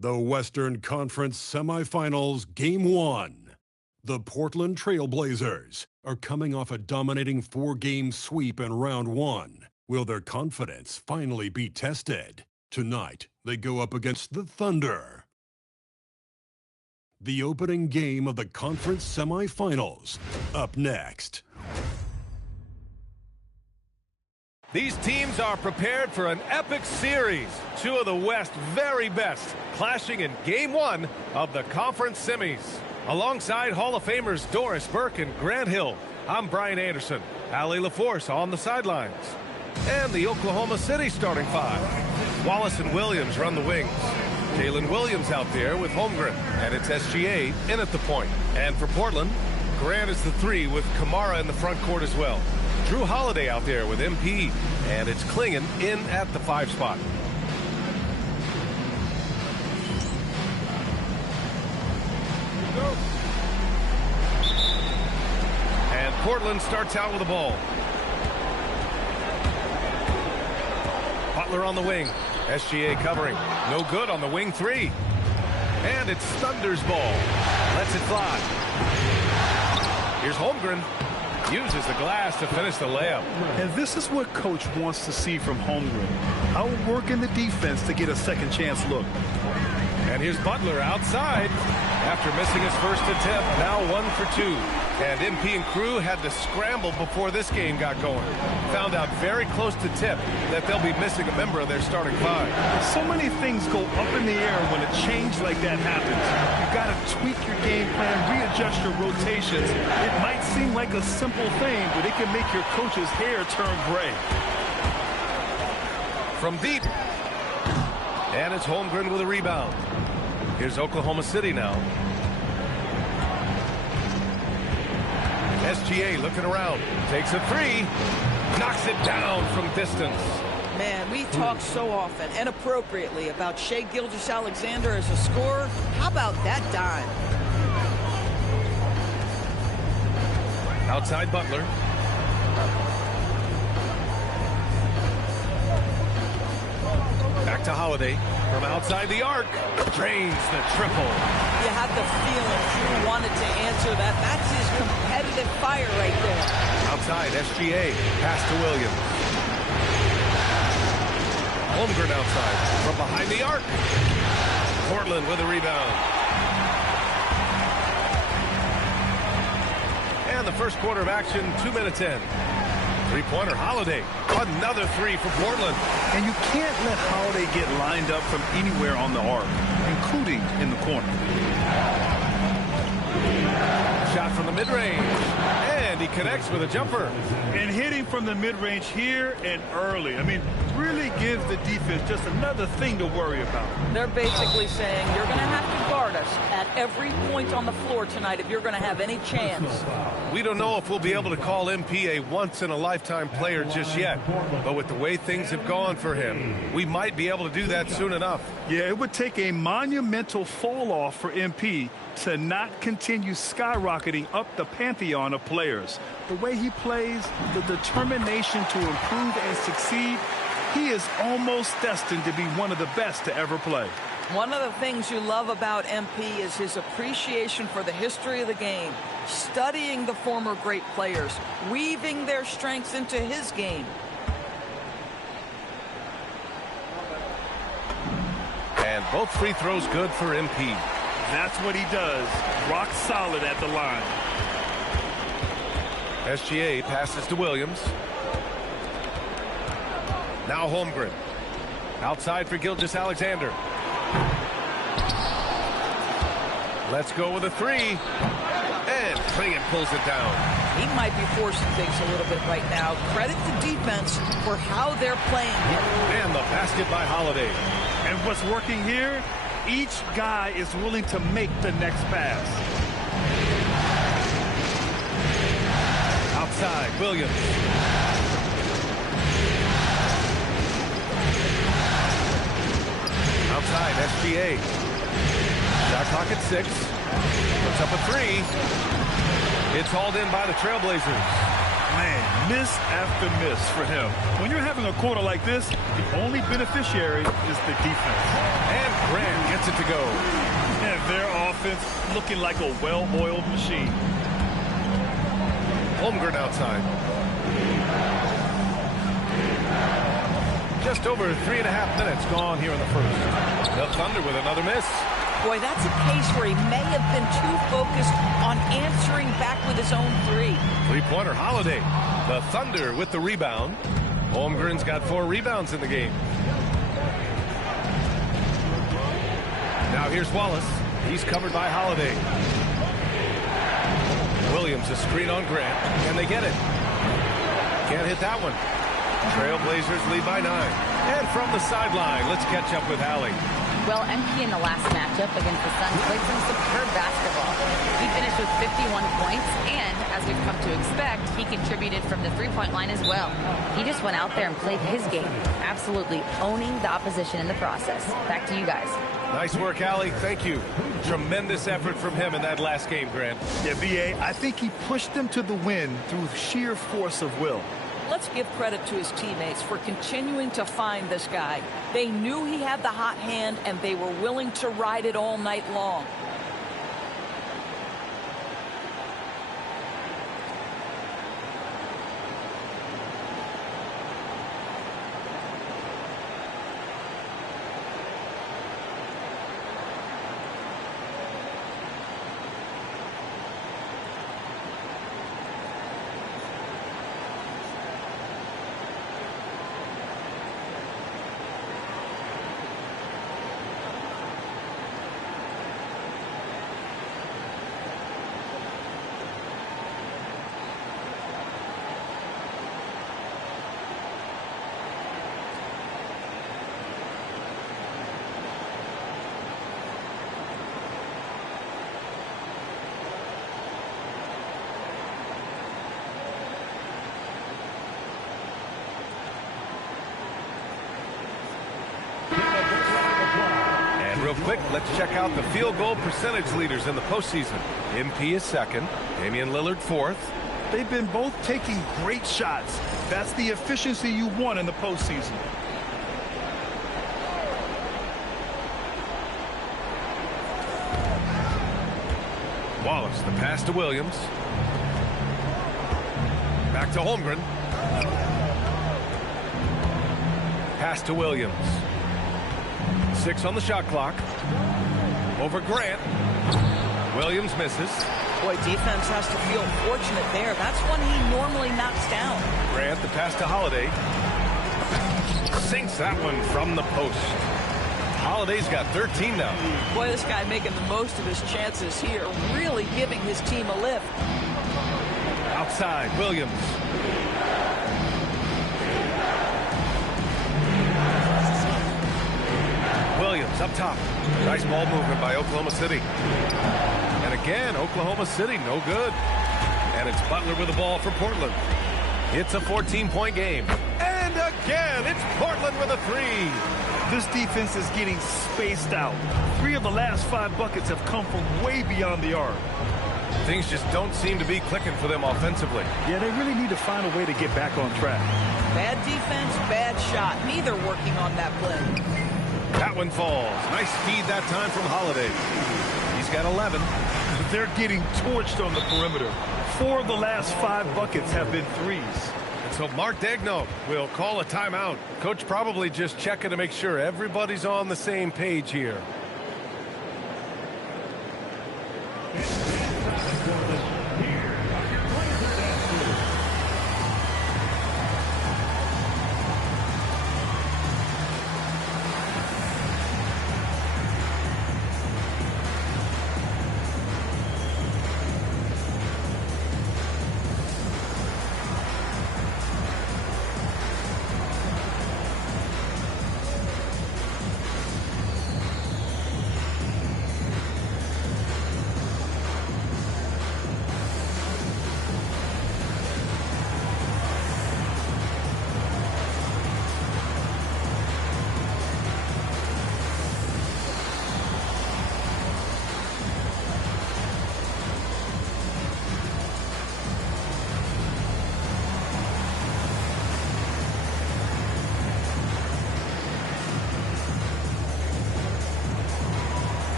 The Western Conference Semifinals, Game 1. The Portland Trail Blazers are coming off a dominating 4-game sweep in Round 1. Will their confidence finally be tested? Tonight, they go up against the Thunder. The opening game of the conference semifinals, up next. These teams are prepared for an epic series. Two of the West's very best clashing in Game 1 of the conference semis. Alongside Hall of Famers Doris Burke and Grant Hill, I'm Brian Anderson. Allie LaForce on the sidelines. And the Oklahoma City starting five. Wallace and Williams run the wings. Jalen Williams out there with Holmgren. And it's SGA in at the point. And for Portland, Grant is the 3 with Kamara in the front court as well. Drew Holiday out there with MP, and it's Klingon in at the 5 spot. And Portland starts out with the ball. Butler on the wing. SGA covering. No good on the wing 3. And it's Thunder's ball. Lets it fly. Here's Holmgren. Uses the glass to finish the layup. And this is what coach wants to see from Holmgren. Outworking the defense to get a second chance look. And here's Butler outside after missing his first attempt. Now 1 for 2. And MP and crew had to scramble before this game got going. Found out very close to tip that they'll be missing a member of their starting 5. So many things go up in the air when a change like that happens. You've got to tweak your game plan, readjust your rotations. It might seem like a simple thing, but it can make your coach's hair turn gray. From deep. And it's Holmgren with a rebound. Here's Oklahoma City now. SGA looking around. Takes a 3. Knocks it down from distance. Man, we talk so often and appropriately about Shai Gilgeous-Alexander as a scorer. How about that dime? Outside Butler. Back to Holiday. From outside the arc. Drains the triple. You have the feeling Drew wanted to answer that. That's his competitive fire right there. Outside, SGA. Pass to Williams. Holmgren outside. From behind the arc. Portland with a rebound. And the first quarter of action, 2 minutes in. Three-pointer, Holiday. Another 3 for Portland. And you can't let Holiday get lined up from anywhere on the arc, including in the corner. Shot from the mid-range. And he connects with a jumper. And hitting from the mid-range here and early. I mean, really gives the defense just another thing to worry about. They're basically saying you're going to have to guard us at every point on the floor tonight if you're going to have any chance. We don't know if we'll be able to call MP a once-in-a-lifetime player just yet. But with the way things have gone for him, we might be able to do that soon enough. Yeah, it would take a monumental fall-off for MP to not continue skyrocketing up the pantheon of players. The way he plays, the determination to improve and succeed, he is almost destined to be one of the best to ever play. One of the things you love about MP is his appreciation for the history of the game, studying the former great players, weaving their strengths into his game. And both free throws good for MP. That's what he does. Rock solid at the line. SGA passes to Williams. Now Holmgren. Outside for Gilgeous-Alexander. Let's go with a three. And Clingan pulls it down. He might be forcing things a little bit right now. Credit the defense for how they're playing it. And the basket by Holiday. And what's working here? Each guy is willing to make the next pass. Outside, Williams. Outside, SGA. Shot clock at 6. Puts up a three. It's hauled in by the Trailblazers. Man, miss after miss for him. When you're having a quarter like this, the only beneficiary is the defense. And Grant gets it to go. And their offense looking like a well-oiled machine. Holmgren outside. Just over 3.5 minutes gone here in the first. The Thunder with another miss. Boy, that's a case where he may have been too focused on answering back with his own three. Three-pointer Holiday. The Thunder with the rebound. Holmgren's got 4 rebounds in the game. Now here's Wallace. He's covered by Holiday. Williams a screen on Grant. Can they get it? Can't hit that one. Trailblazers lead by 9. And from the sideline, let's catch up with Allie. Well, MP in the last matchup against the Suns played some superb basketball. He finished with 51 points, and as we've come to expect, he contributed from the three-point line as well. He just went out there and played his game, absolutely owning the opposition in the process. Back to you guys. Nice work, Allie. Thank you. Tremendous effort from him in that last game, Grant. Yeah, VA, I think he pushed them to the win through sheer force of will. Let's give credit to his teammates for continuing to find this guy. They knew he had the hot hand, and they were willing to ride it all night long. Real quick, let's check out the field goal percentage leaders in the postseason. MP is second, Damian Lillard fourth. They've been both taking great shots. That's the efficiency you want in the postseason. Wallace, the pass to Williams. Back to Holmgren. Pass to Williams. 6 on the shot clock. Over Grant. Williams misses. Boy, defense has to feel fortunate there. That's one he normally knocks down. Grant, the pass to Holiday. Sinks that one from the post. Holiday's got 13 now. Boy, this guy making the most of his chances here, really giving his team a lift. Outside, Williams. Williams up top. Nice ball movement by Oklahoma City. And again, Oklahoma City, no good. And it's Butler with the ball for Portland. It's a 14-point game. And again, it's Portland with a three. This defense is getting spaced out. 3 of the last 5 buckets have come from way beyond the arc. Things just don't seem to be clicking for them offensively. Yeah, they really need to find a way to get back on track. Bad defense, bad shot. Neither working on that play. That one falls. Nice speed that time from Holiday. He's got 11. They're getting torched on the perimeter. 4 of the last 5 buckets have been threes. And so Mark Daigneault will call a timeout. Coach probably just checking to make sure everybody's on the same page here.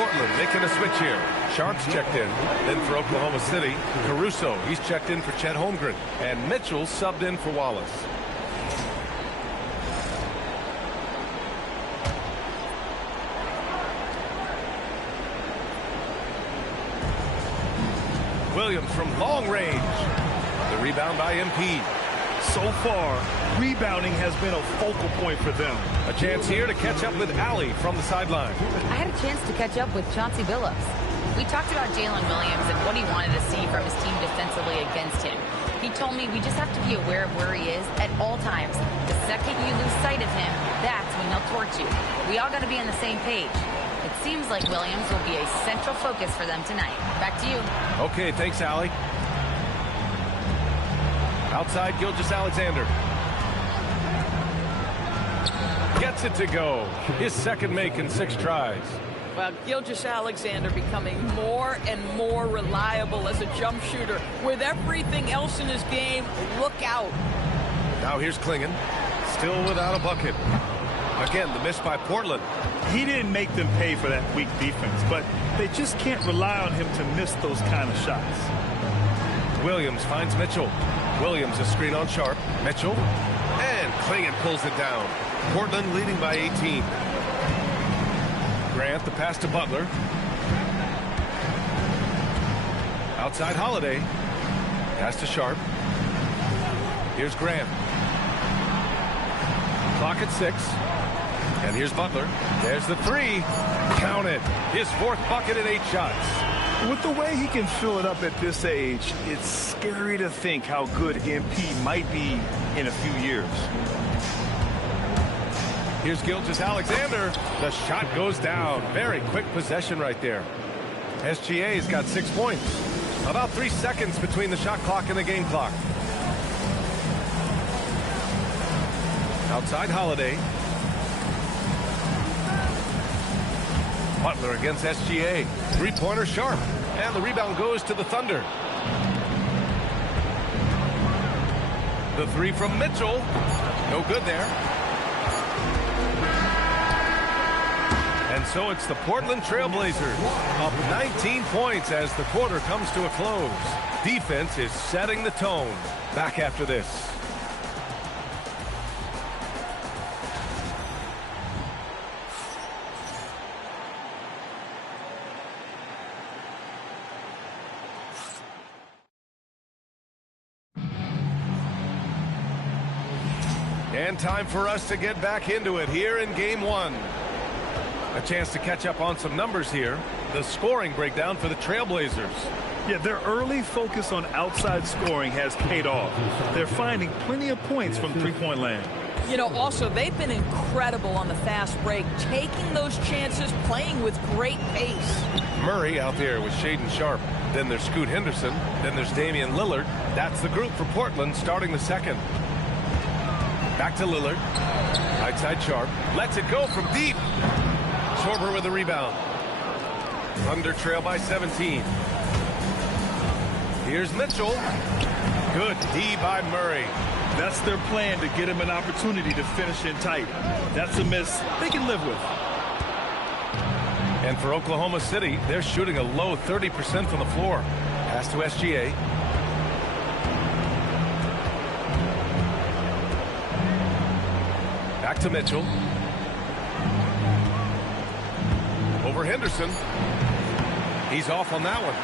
Portland making a switch here. Sharp's checked in. Then for Oklahoma City, Caruso. He's checked in for Chet Holmgren. And Mitchell subbed in for Wallace. Williams from long range. The rebound by MP. So far, rebounding has been a focal point for them. A chance here to catch up with Allie from the sideline. I had a chance to catch up with Chauncey Billups. We talked about Jalen Williams and what he wanted to see from his team defensively against him. He told me we just have to be aware of where he is at all times. The second you lose sight of him, that's when he'll torch you. We all got to be on the same page. It seems like Williams will be a central focus for them tonight. Back to you. Okay, thanks, Allie. Outside, Gilgeous-Alexander. Gets it to go. His second make in 6 tries. Well, Gilgeous-Alexander becoming more and more reliable as a jump shooter. With everything else in his game, look out. Now here's Klingon. Still without a bucket. Again, the miss by Portland. He didn't make them pay for that weak defense, but they just can't rely on him to miss those kind of shots. Williams finds Mitchell. Williams a screen on Sharp. Mitchell. And Klingon pulls it down. Portland leading by 18. Grant the pass to Butler. Outside Holiday. Pass to Sharp. Here's Grant. Clock at 6. And here's Butler. There's the 3. Count it. His 4th bucket in 8 shots. With the way he can fill it up at this age, it's scary to think how good MP might be in a few years. Here's Gilgeous-Alexander. The shot goes down. Very quick possession right there. SGA's got 6 points. About 3 seconds between the shot clock and the game clock. Outside Holiday. Butler against SGA. 3-pointer Sharp. And the rebound goes to the Thunder. The 3 from Mitchell. No good there. And so it's the Portland Trailblazers up 19 points as the quarter comes to a close. Defense is setting the tone. Back after this. And time for us to get back into it here in Game 1. A chance to catch up on some numbers here. The scoring breakdown for the Trailblazers. Yeah, their early focus on outside scoring has paid off. They're finding plenty of points from three-point land. You know, also, they've been incredible on the fast break, taking those chances, playing with great pace. Murray out there with Shaedon Sharp. Then there's Scoot Henderson. Then there's Damian Lillard. That's the group for Portland starting the second. Back to Lillard. Right side Sharp. Lets it go from deep. Schwarber with the rebound. Thunder trail by 17. Here's Mitchell. Good D by Murray. That's their plan, to get him an opportunity to finish in tight. That's a miss they can live with. And for Oklahoma City, they're shooting a low 30% from the floor. Pass to SGA. Back to Mitchell. Over Henderson. He's off on that one.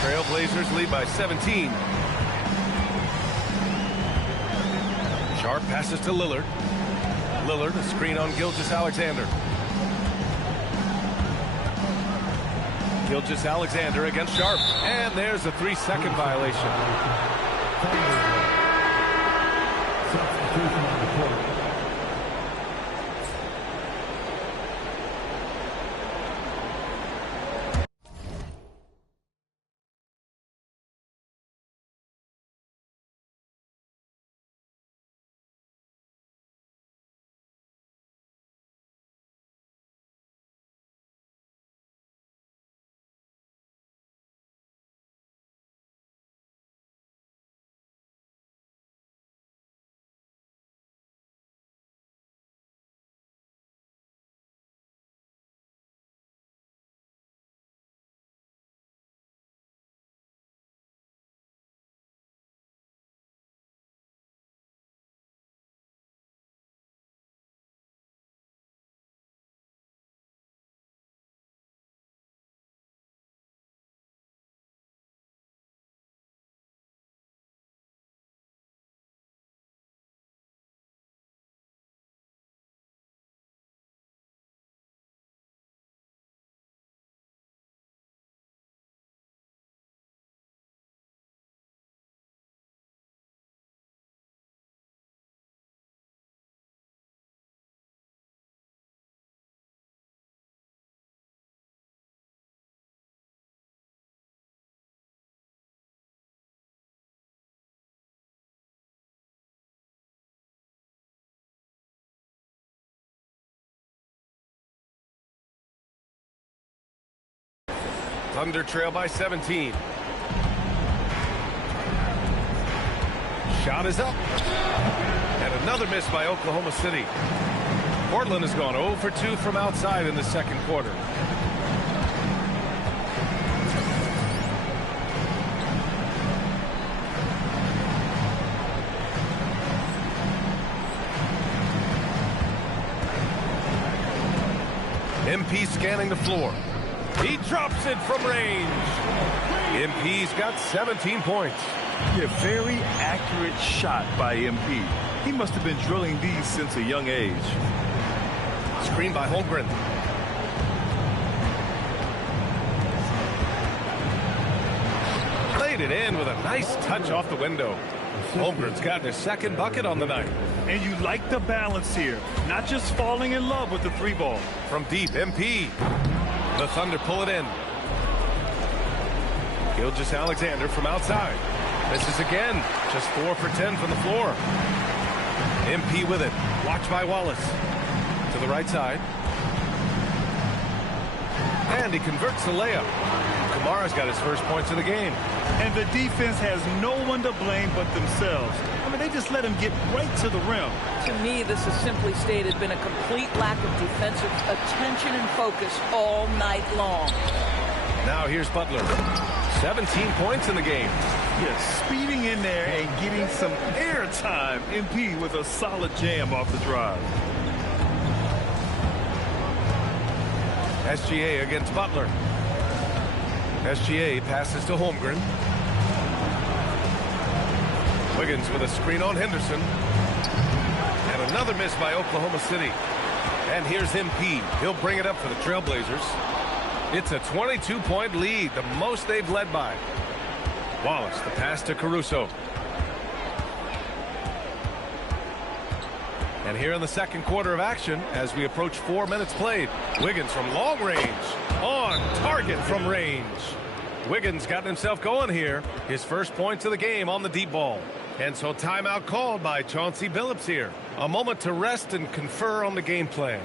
Trailblazers lead by 17. Sharp passes to Lillard. Lillard, a screen on Gilgeous-Alexander. Gilgeous-Alexander against Sharp. And there's a 3-second violation. Substitution on the court. Thunder trail by 17. Shot is up. And another miss by Oklahoma City. Portland has gone 0 for 2 from outside in the second quarter. MP scanning the floor. He drops it from range. MP's got 17 points. Yeah, very accurate shot by MP. He must have been drilling these since a young age. Screen by Holmgren. Played it in with a nice touch off the window. Holmgren's got his second bucket on the night. And you like the balance here. Not just falling in love with the three ball. From deep, MP. The Thunder pull it in. Gilgeous-Alexander from outside. Misses again. Just 4 for 10 from the floor. MP with it. Watched by Wallace. To the right side. And he converts the layup. Kamara's got his first points of the game. And the defense has no one to blame but themselves. I mean, they just let him get right to the rim. To me, this has simply stated been a complete lack of defensive attention and focus all night long. Now here's Butler. 17 points in the game. Yes, speeding in there and getting some air time. MP with a solid jam off the drive. SGA against Butler. SGA passes to Holmgren. Wiggins with a screen on Henderson. And another miss by Oklahoma City. And here's MP. He'll bring it up for the Trailblazers. It's a 22-point lead, the most they've led by. Wallace, the pass to Caruso. And here in the second quarter of action, as we approach 4 minutes played, Wiggins from long range, on target from range. Wiggins got himself going here. His first points of the game on the deep ball. And so timeout called by Chauncey Billups here. A moment to rest and confer on the game plan.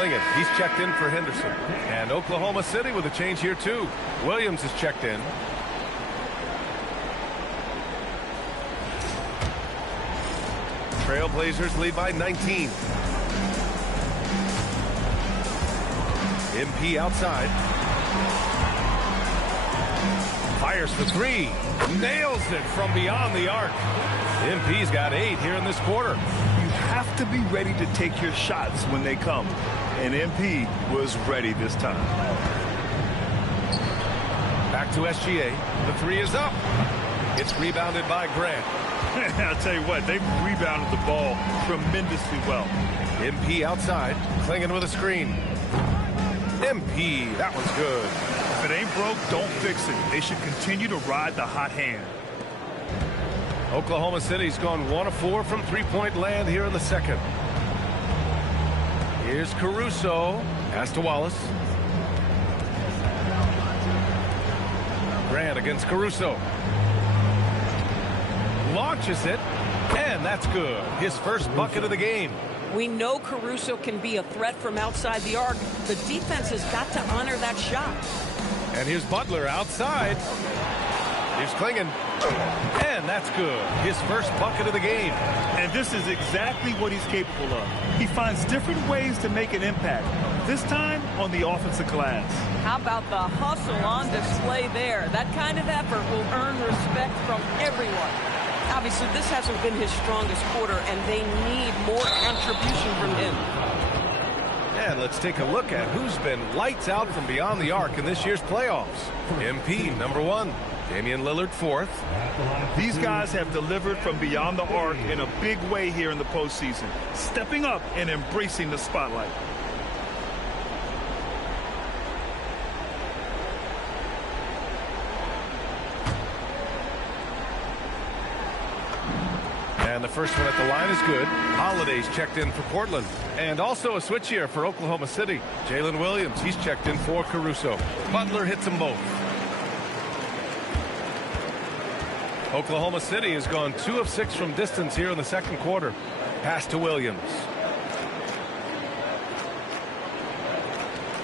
Klingon, he's checked in for Henderson. And Oklahoma City with a change here too. Williams is checked in. Trailblazers lead by 19. MP outside. Fires for three. Nails it from beyond the arc. MP's got 8 here in this quarter. You have to be ready to take your shots when they come. And MP was ready this time. Back to SGA. The 3 is up. It's rebounded by Grant. I'll tell you what, they've rebounded the ball tremendously well. MP outside. Klingon with a screen. MP, that one's good. If it ain't broke, don't fix it. They should continue to ride the hot hand. Oklahoma City's gone 1 of 4 from three-point land here in the second. Here's Caruso. Pass to Wallace. Grant against Caruso. Launches it, and that's good. His first bucket of the game. We know Caruso can be a threat from outside the arc. The defense has got to honor that shot. And here's Butler outside. Here's Klingon. And that's good. His first bucket of the game. And this is exactly what he's capable of. He finds different ways to make an impact. This time on the offensive glass. How about the hustle on display there? That kind of effort will earn respect from everyone. Obviously, this hasn't been his strongest quarter, and they need more contribution from him. And let's take a look at who's been lights out from beyond the arc in this year's playoffs. MP, number 1. Damian Lillard, 4th. These guys have delivered from beyond the arc in a big way here in the postseason, stepping up and embracing the spotlight. And the first one at the line is good. Holiday's checked in for Portland. And also a switch here for Oklahoma City. Jalen Williams, he's checked in for Caruso. Butler hits them both. Oklahoma City has gone 2 of 6 from distance here in the second quarter. Pass to Williams.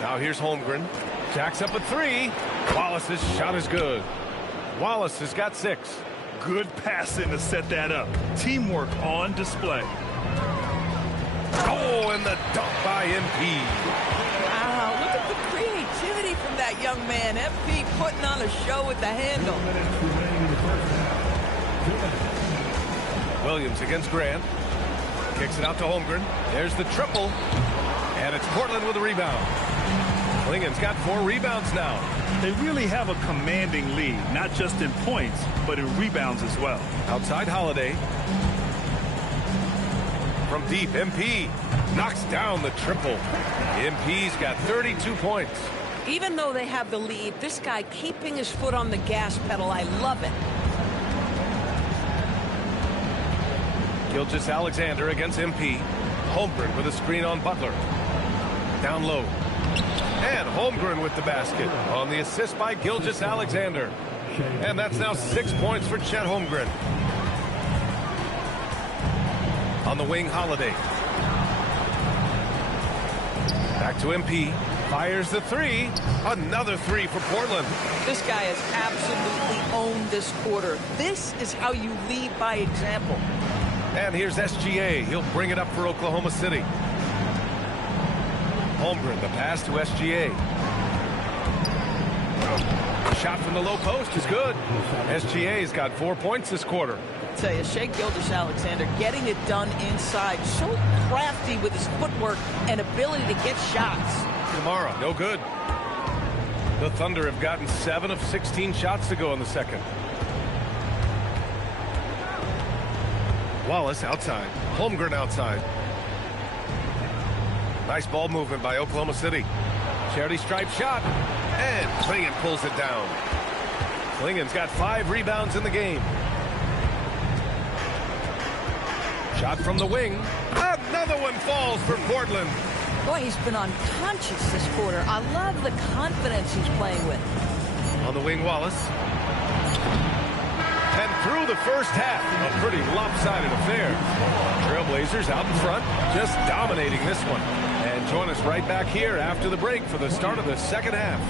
Now here's Holmgren. Jacks up a 3. Wallace's shot is good. Wallace has got 6. Good passing to set that up. Teamwork on display. Oh, and the dunk by MP. Wow, look at the creativity from that young man. MP putting on a show with the handle. Williams against Grant. Kicks it out to Holmgren. There's the triple. And it's Portland with a rebound. Klingon's got 4 rebounds now. They really have a commanding lead, not just in points, but in rebounds as well. Outside Holiday. From deep, MP knocks down the triple. MP's got 32 points. Even though they have the lead, this guy keeping his foot on the gas pedal, I love it. Gilgeous-Alexander against MP. Holmgren with a screen on Butler. Down low. And Holmgren with the basket on the assist by Gilgeous-Alexander. And that's now 6 points for Chet Holmgren. On the wing, Holiday. Back to MP. Fires the 3. Another 3 for Portland. This guy has absolutely owned this quarter. This is how you lead by example. And here's SGA. He'll bring it up for Oklahoma City. Holmgren, the pass to SGA. Shot from the low post is good. SGA's got 4 points this quarter. I tell you, Shai Gilgeous-Alexander getting it done inside. So crafty with his footwork and ability to get shots. Tomorrow, no good. The Thunder have gotten 7 of 16 shots to go in the second. Wallace outside. Holmgren outside. Nice ball movement by Oklahoma City. Charity stripe shot. And Klingon pulls it down. Klingon's got 5 rebounds in the game. Shot from the wing. Another one falls for Portland. Boy, he's been unconscious this quarter. I love the confidence he's playing with. On the wing, Wallace. And through the first half, a pretty lopsided affair. Trailblazers out in front, just dominating this one. And join us right back here after the break for the start of the second half.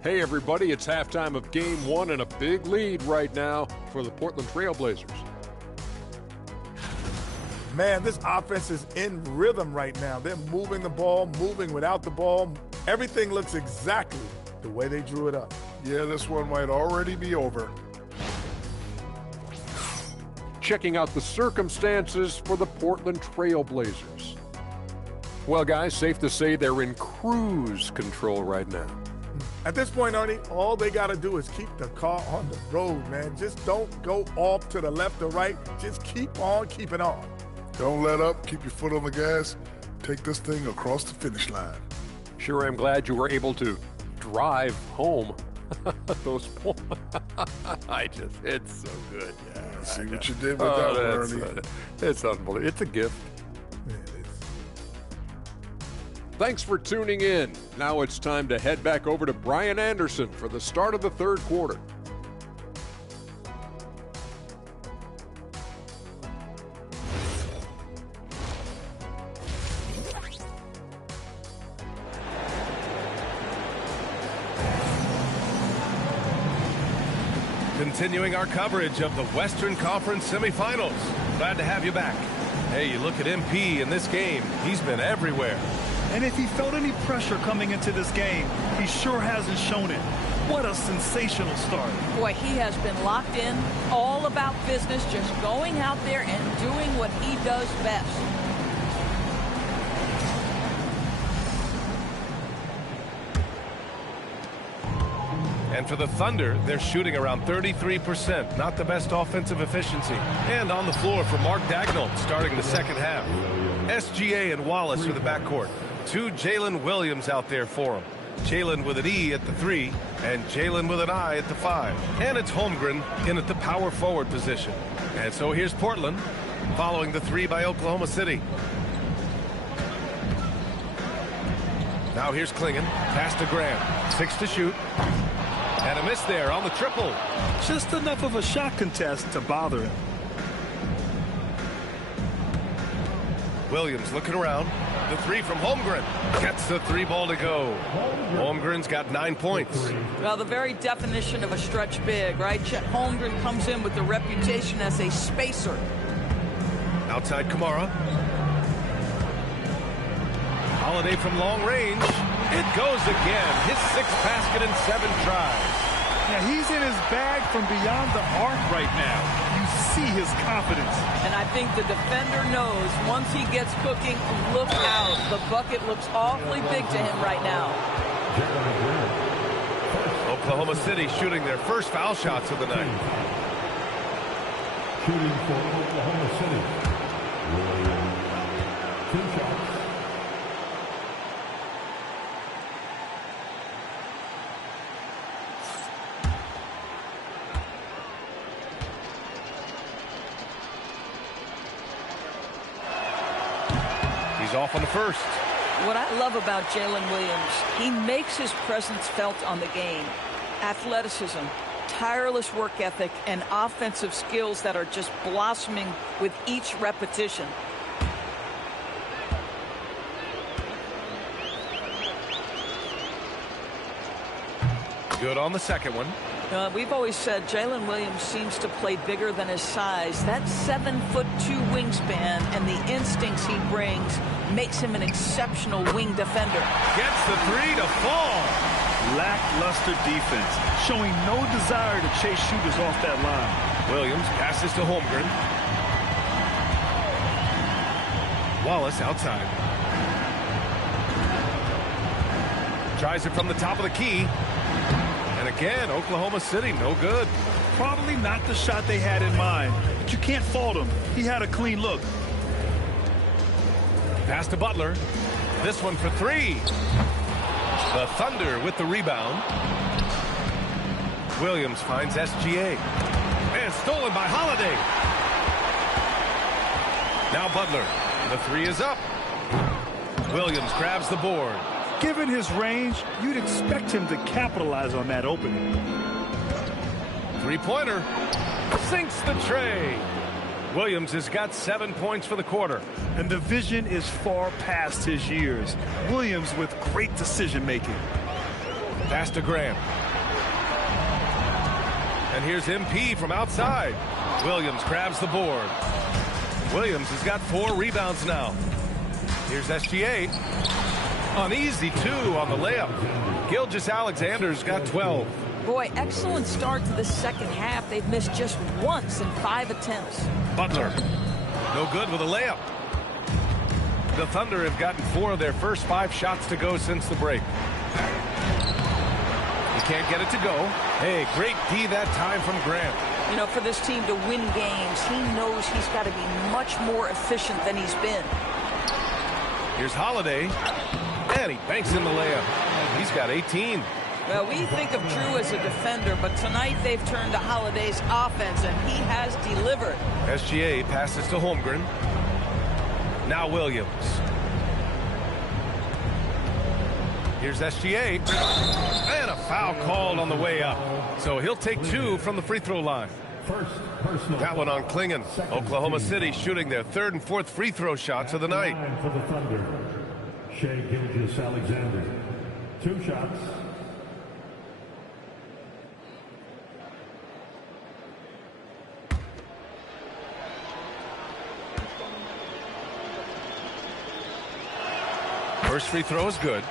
Hey everybody, it's halftime of game one and a big lead right now for the Portland Trail Blazers. Man, this offense is in rhythm right now. They're moving the ball, moving without the ball. Everything looks exactly the way they drew it up. Yeah, this one might already be over. Checking out the circumstances for the Portland Trail Blazers. Well, guys, safe to say they're in cruise control right now. At this point, Ernie, all they got to do is keep the car on the road, man. Just don't go off to the left or right. Just keep on keeping on. Don't let up. Keep your foot on the gas. Take this thing across the finish line. Sure, I'm glad you were able to drive home. Those points. It's so good. Yeah, see what you did with that one, Ernie. It's unbelievable. It's a gift. Yeah, it is. Thanks for tuning in. Now it's time to head back over to Brian Anderson for the start of the third quarter. Continuing our coverage of the Western Conference semifinals. Glad to have you back. Hey, you look at MP in this game, he's been everywhere. And if he felt any pressure coming into this game, he sure hasn't shown it. What a sensational start. Boy, he has been locked in, all about business, just going out there and doing what he does best. And for the Thunder, they're shooting around 33%. Not the best offensive efficiency. And on the floor for Mark Dagnall starting the second half. SGA and Wallace for the backcourt. Two Jalen Williams out there for him. Jalen with an E at the 3 and Jalen with an I at the 5. And it's Holmgren in at the power forward position. And so here's Portland following the 3 by Oklahoma City. Now here's Klingen. Pass to Graham. 6 to shoot. And a miss there on the triple. Just enough of a shot contest to bother him. Williams looking around. The 3 from Holmgren. Gets the 3 ball to go. Holmgren's got 9 points. Well, the very definition of a stretch big, right? Chet Holmgren comes in with the reputation as a spacer. Outside Kamara. Holiday from long range. It goes again. His 6th basket in 7 tries. Yeah, he's in his bag from beyond the arc right now. You see his confidence. And I think the defender knows once he gets cooking, look out. The bucket looks awfully big to him right now. Oklahoma City shooting their first foul shots of the night. Shooting for Oklahoma City. Williams, 2 shots. He's off on the first. What I love about Jalen Williams, he makes his presence felt on the game. Athleticism, tireless work ethic, and offensive skills that are just blossoming with each repetition. Good on the second one. We've always said Jalen Williams seems to play bigger than his size. That 7'2" wingspan and the instincts he brings makes him an exceptional wing defender. Gets the 3 to fall. Lackluster defense, showing no desire to chase shooters off that line. Williams passes to Holmgren. Wallace outside. Tries it from the top of the key. And again, Oklahoma City, no good. Probably not the shot they had in mind, but you can't fault him. He had a clean look. Pass to Butler. This one for 3. The Thunder with the rebound. Williams finds SGA. And stolen by Holiday. Now Butler. The three is up. Williams grabs the board. Given his range, you'd expect him to capitalize on that opening. Three-pointer. Sinks the tray. Williams has got 7 points for the quarter. And the vision is far past his years. Williams with great decision-making. Pass to Graham. And here's MP from outside. Williams grabs the board. Williams has got 4 rebounds now. Here's SGA. An easy 2 on the layup. Gilgeous-Alexander's got 12. Boy, excellent start to the second half. They've missed just once in 5 attempts. Butler. No good with a layup. The Thunder have gotten 4 of their first 5 shots to go since the break. He can't get it to go. Hey, great D that time from Grant. You know, for this team to win games, he knows he's got to be much more efficient than he's been. Here's Holiday. And he banks in the layup. He's got 18. Well, we think of Drew as a defender, but tonight they've turned to Holiday's offense, and he has delivered. SGA passes to Holmgren. Now Williams. Here's SGA. And a foul called on the way up. So he'll take 2 from the free throw line. That one on Klingon. Oklahoma City shooting their 3rd and 4th free throw shots of the night. For the Thunder, Shai Gilgeous-Alexander. 2 shots. First free throw is good.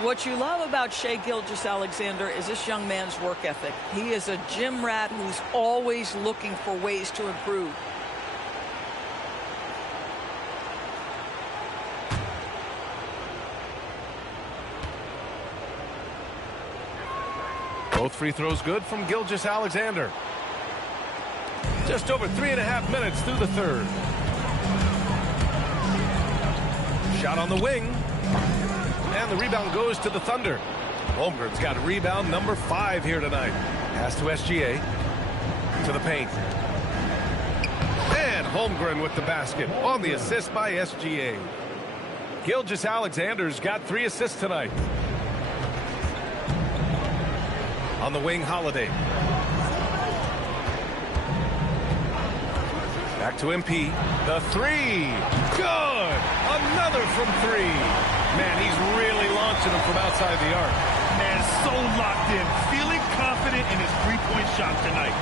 What you love about Shai Gilgeous-Alexander is this young man's work ethic. He is a gym rat who's always looking for ways to improve. Both free throws good from Gilgeous-Alexander. Just over 3.5 minutes through the third. Shot on the wing. And the rebound goes to the Thunder. Holmgren's got rebound number 5 here tonight. Pass to SGA. To the paint. And Holmgren with the basket on the assist by SGA. Gilgeous-Alexander's got 3 assists tonight. On the wing, Holiday. Back to MP. The 3. Good. Another from 3. Man, he's really launching them from outside the arc. Man, so locked in, feeling confident in his three-point shot tonight.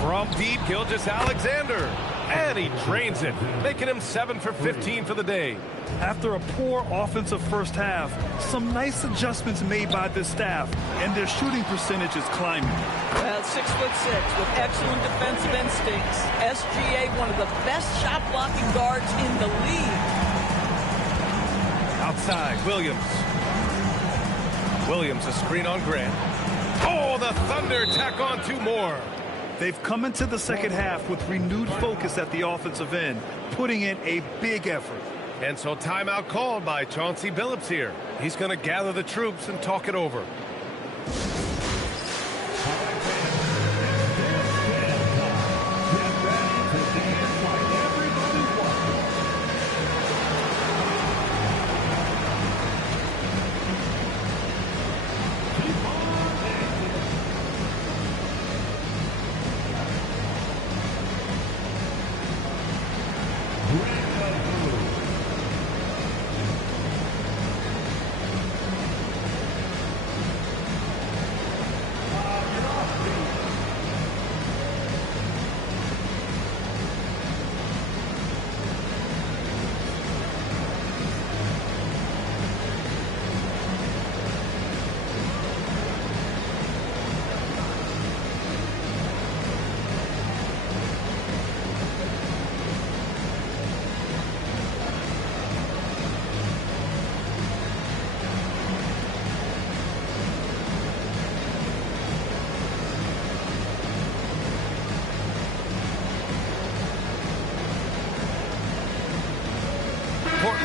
From deep, Gilgeous-Alexander. And he drains it, making him 7 for 15 for the day. After a poor offensive first half, some nice adjustments made by this staff, and their shooting percentage is climbing. Well, 6'6" with excellent defensive instincts. SGA, one of the best shot-blocking guards in the league. Outside, Williams. Williams, a screen on Grant. Oh, the Thunder tack on 2 more. They've come into the second half with renewed focus at the offensive end, putting in a big effort. And so timeout called by Chauncey Billups here. He's going to gather the troops and talk it over.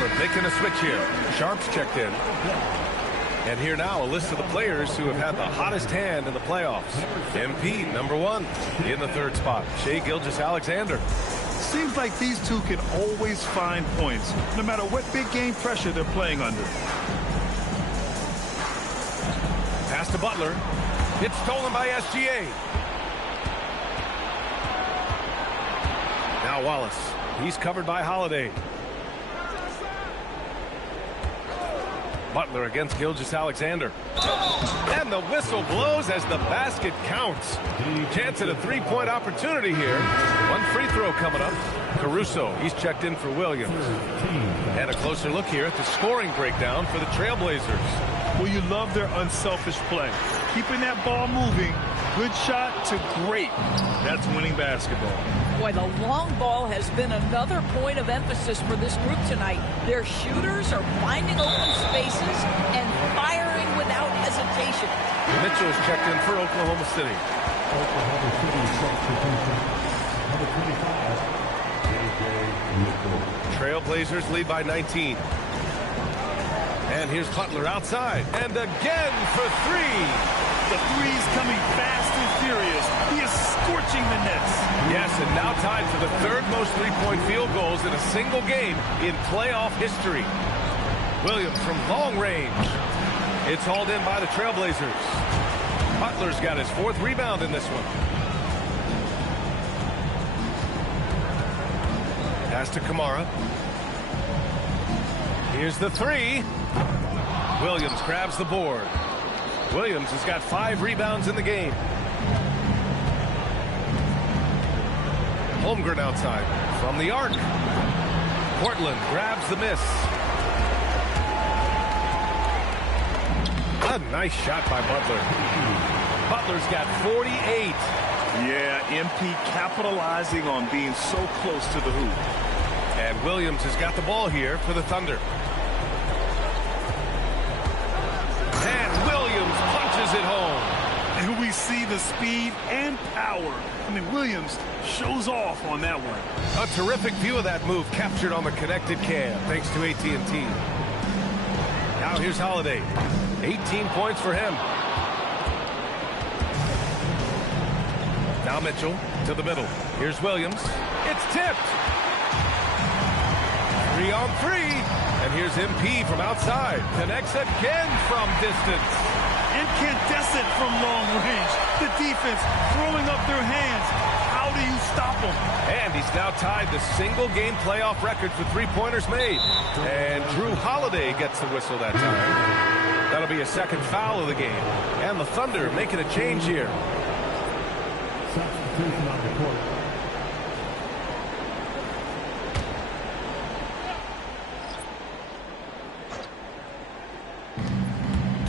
Butler making a switch here. Sharp's checked in. And here now, a list of the players who have had the hottest hand in the playoffs. MP, number 1, in the 3rd spot. Shai Gilgeous-Alexander. Seems like these two can always find points, no matter what big game pressure they're playing under. Pass to Butler. It's stolen by SGA. Now Wallace. He's covered by Holiday. Butler against Gilgeous-Alexander. And the whistle blows as the basket counts. Chance at a 3-point opportunity here. One free throw coming up. Caruso, he's checked in for Williams. And a closer look here at the scoring breakdown for the Trailblazers. Well, you love their unselfish play. Keeping that ball moving, good shot to great. That's winning basketball. Boy, the long ball has been another point of emphasis for this group tonight. Their shooters are finding open spaces and firing without hesitation. Mitchell's checked in for Oklahoma City. Oklahoma City substitution. Number 25, Trailblazers lead by 19. And here's Butler outside. And again for 3. The three's coming fast and furious. He is scorching the nets. Yes, and now tied for the 3rd most 3-point field goals in a single game in playoff history. Williams from long range. It's hauled in by the Trailblazers. Butler's got his 4th rebound in this one. Pass to Kamara. Here's the 3. Williams grabs the board. Williams has got 5 rebounds in the game. Holmgren outside from the arc. Portland grabs the miss. A nice shot by Butler. Butler's got 48. Yeah, MP capitalizing on being so close to the hoop. And Williams has got the ball here for the Thunder. And Williams punches it home. And we see the speed and power. I mean, Williams shows off on that one. A terrific view of that move captured on the connected cam, thanks to AT&T. Now here's Holiday. 18 points for him. Now Mitchell to the middle. Here's Williams. It's tipped. 3 on 3. And here's MP from outside. Connects again from distance. Incandescent from long range. The defense throwing up their hands. How do you stop them? And he's now tied the single-game playoff record for 3-pointers made. And Drew Holiday gets the whistle that time. That'll be a 2nd foul of the game. And the Thunder making a change here. substitution on the court.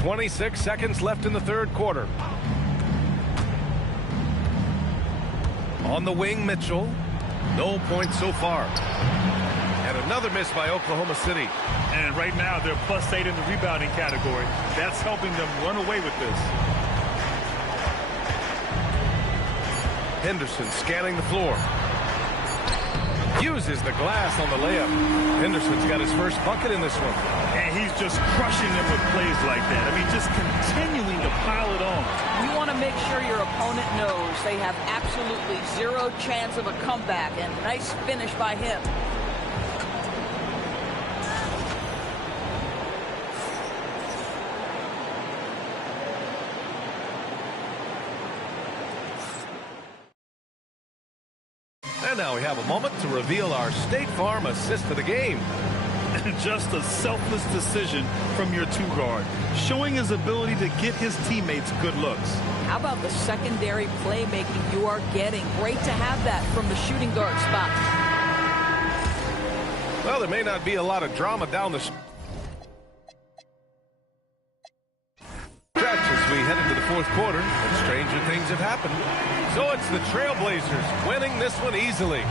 26 seconds left in the 3rd quarter. On the wing, Mitchell. No points so far. And another miss by Oklahoma City. And right now, they're +8 in the rebounding category. That's helping them run away with this. Henderson scanning the floor. Uses the glass on the layup. Henderson's got his first bucket in this one. And he's just crushing them with plays like that. I mean, just continuing to pile it on. You want to make sure your opponent knows they have absolutely 0 chance of a comeback. And nice finish by him. And now we have a moment to reveal our State Farm assist of the game. Just a selfless decision from your 2-guard, showing his ability to get his teammates good looks. How about the secondary playmaking you are getting? Great to have that from the shooting guard spot. Well, there may not be a lot of drama down the stretch as we head into the 4th quarter, but stranger things have happened. So it's the Trailblazers winning this one easily.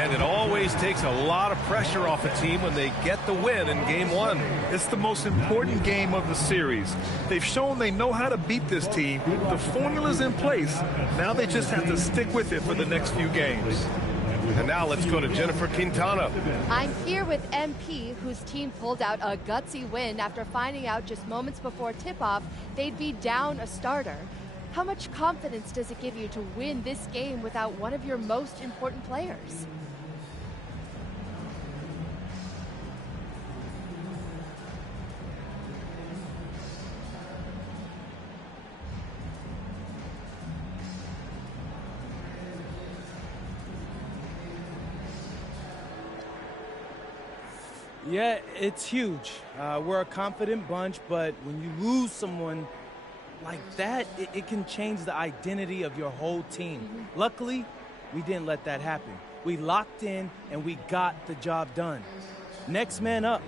And it always takes a lot of pressure off a team when they get the win in Game 1. It's the most important game of the series. They've shown they know how to beat this team. The formula's in place. Now they just have to stick with it for the next few games. And now let's go to Jennifer Quintana. I'm here with MP, whose team pulled out a gutsy win after finding out just moments before tip-off they'd be down a starter. How much confidence does it give you to win this game without one of your most important players? Yeah, it's huge. We're a confident bunch, but when you lose someone like that, it can change the identity of your whole team. Luckily, we didn't let that happen. We locked in and we got the job done. Next man up.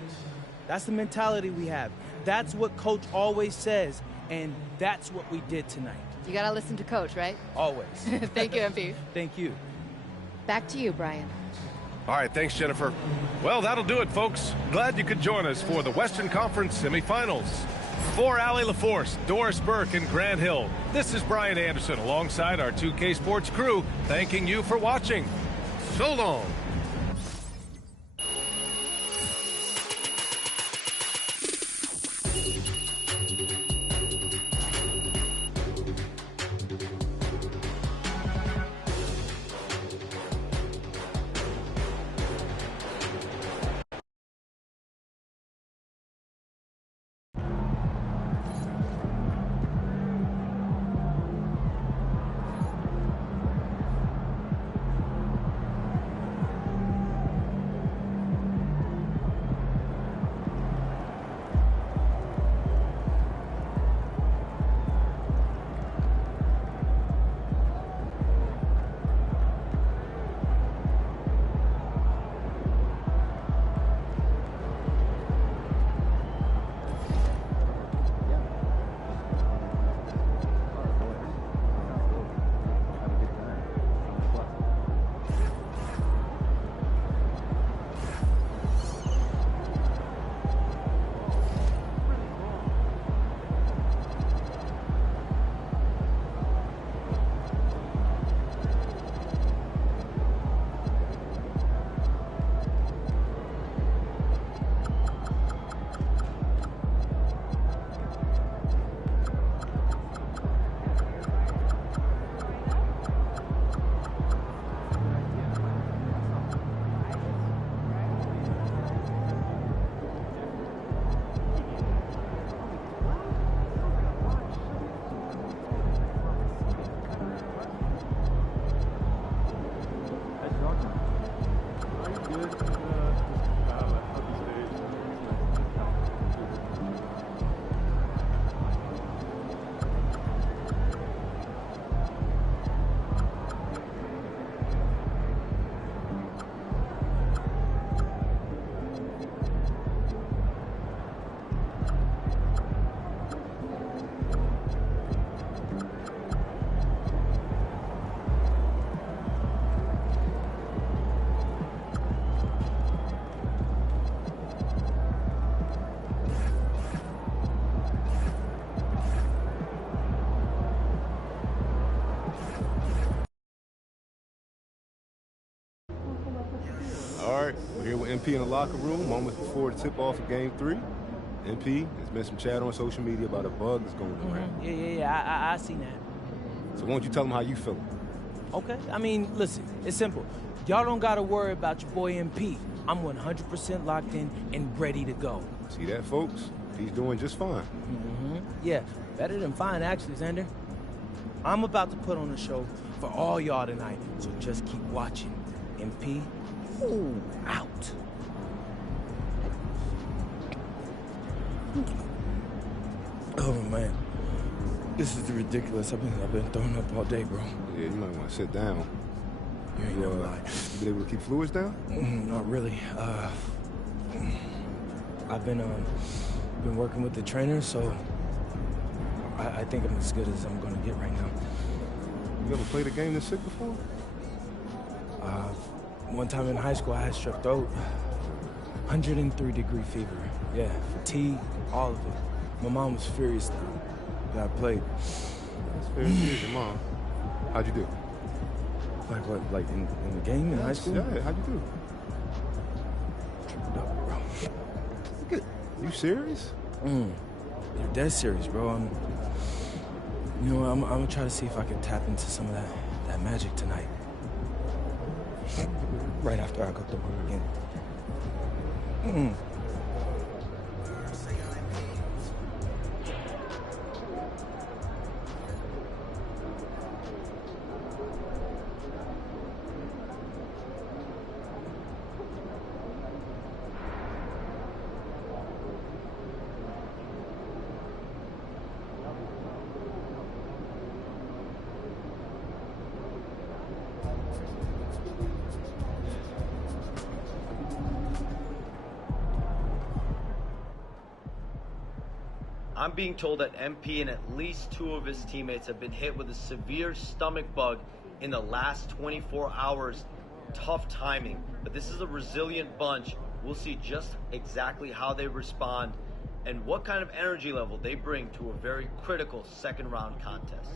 That's the mentality we have. That's what Coach always says, and that's what we did tonight. You gotta listen to Coach, right? Always. Thank you, MP. Thank you. Back to you, Brian. All right, thanks, Jennifer. Well, that'll do it, folks. Glad you could join us for the Western Conference semifinals. For Allie LaForce, Doris Burke, and Grant Hill, this is Brian Anderson alongside our 2K Sports crew, thanking you for watching. So long. All right, we're here with MP in the locker room, moments before the tip-off of Game 3. MP, there's been some chat on social media about a bug that's going around. Yeah, I seen that. So why don't you tell them how you feel? Okay, I mean, listen, it's simple. Y'all don't got to worry about your boy MP. I'm 100% locked in and ready to go. See that, folks? He's doing just fine. Yeah, better than fine, actually, Xander. I'm about to put on a show for all y'all tonight, so just keep watching. MP, out. Oh, man. This is ridiculous. I've been throwing up all day, bro. Yeah, you might want to sit down. You ain't gonna lie. You been able to keep fluids down? Not really. I've been working with the trainer, so I think I'm as good as I'm gonna get right now. You ever played a game this sick before? One time in high school, I had strep throat. 103-degree fever. Yeah, fatigue, all of it. My mom was furious that I played. That's fair. Your mom. How'd you do? Like what? Like in the game in high school? Yeah, how'd you do? Tripped up, bro. Look at you serious? You're dead serious, bro. You know, I'm gonna try to see if I can tap into some of that magic tonight. Right after I go through it again. I'm being told that MP and at least 2 of his teammates have been hit with a severe stomach bug in the last 24 hours. Tough timing, but this is a resilient bunch. We'll see just exactly how they respond and what kind of energy level they bring to a very critical second round contest.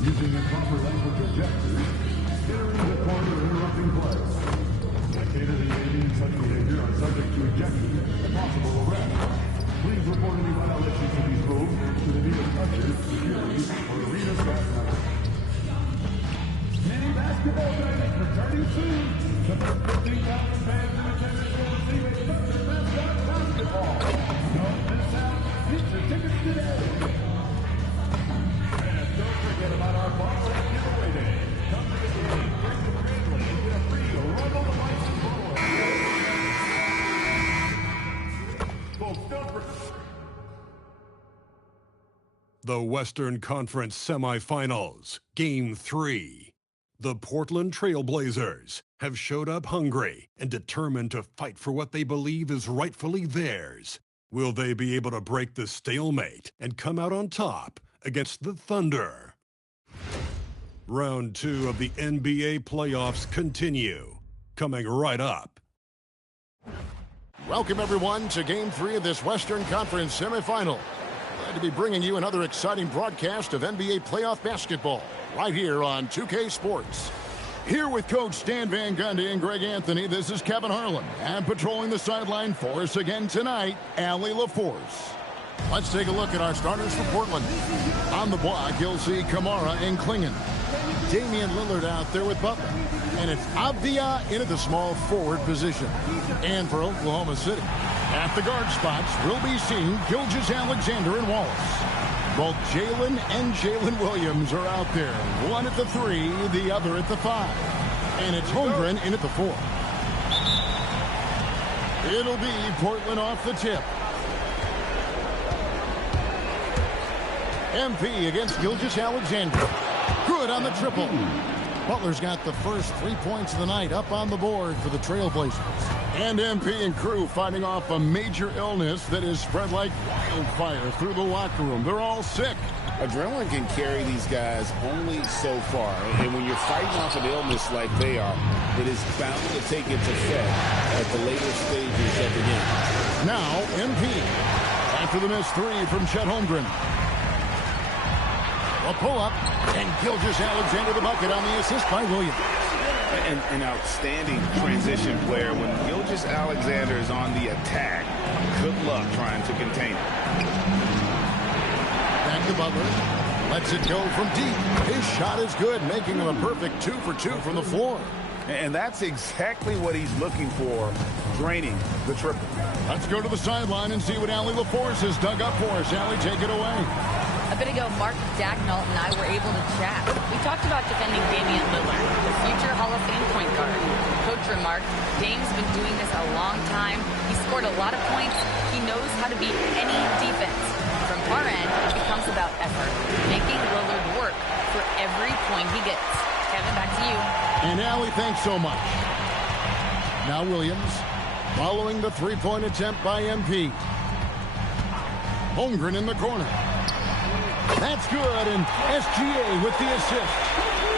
Using improper language or gestures, steering the corner or interrupting play. Spectators engaging in such behavior are subject to ejection and possible arrest. Please report any violations of these rules to the nearest touches, security, or arena staff member. Many basketball fans returning soon. The first 15,000 fans in attendance will receive a special mascot basketball. Don't miss out. Get your tickets today. Don't forget about our bottle giveaway day. Come to the game, bring the family, and get a free Rumble the License ball. Folks, don't forget. The Western Conference Semifinals, Game 3. The Portland Trail Blazers have showed up hungry and determined to fight for what they believe is rightfully theirs. Will they be able to break the stalemate and come out on top against the Thunder? Round 2 of the NBA playoffs continue, coming right up. Welcome everyone to Game 3 of this Western Conference semifinal. Glad to be bringing you another exciting broadcast of NBA playoff basketball right here on 2K Sports. Here with Coach Stan Van Gundy and Greg Anthony, this is Kevin Harlan. And patrolling the sideline for us again tonight, Allie LaForce. Let's take a look at our starters for Portland. On the block, you'll see Kamara and Klingen. Damian Lillard out there with Butler. And it's Avdia into the small forward position. And for Oklahoma City, at the guard spots, we'll be seeing Gilgeous-Alexander and Wallace. Both Jalen and Jalen Williams are out there. One at the 3, the other at the 5. And it's Holmgren in at the 4. It'll be Portland off the tip. MP against Gilgeous-Alexander. Good on the triple. Butler's got the first 3 points of the night up on the board for the Trailblazers. And MP and crew fighting off a major illness that is spread like wildfire through the locker room. They're all sick. Adrenaline can carry these guys only so far. And when you're fighting off an illness like they are, it is bound to take its effect at the later stages of the game. Now, MP. After the missed 3 from Chet Holmgren. A pull-up, and Gilgeous-Alexander the bucket on the assist by Williams. An outstanding transition player. When Gilgeous-Alexander is on the attack, good luck trying to contain it. Back to Butler. Lets it go from deep. His shot is good, making him a perfect 2 for 2 from the floor. And that's exactly what he's looking for, draining the triple. Let's go to the sideline and see what Allie LaForce has dug up for us. Allie, take it away. A bit ago, Mark Dagnall and I were able to chat. We talked about defending Damian Lillard, the future Hall of Fame point guard. Coach remarked, Dame's been doing this a long time. He scored a lot of points. He knows how to beat any defense. From our end, it becomes about effort, making Lillard work for every point he gets. Kevin, back to you. And Allie, thanks so much. Now Williams, following the three-point attempt by MP. Holmgren in the corner. That's good, and SGA with the assist.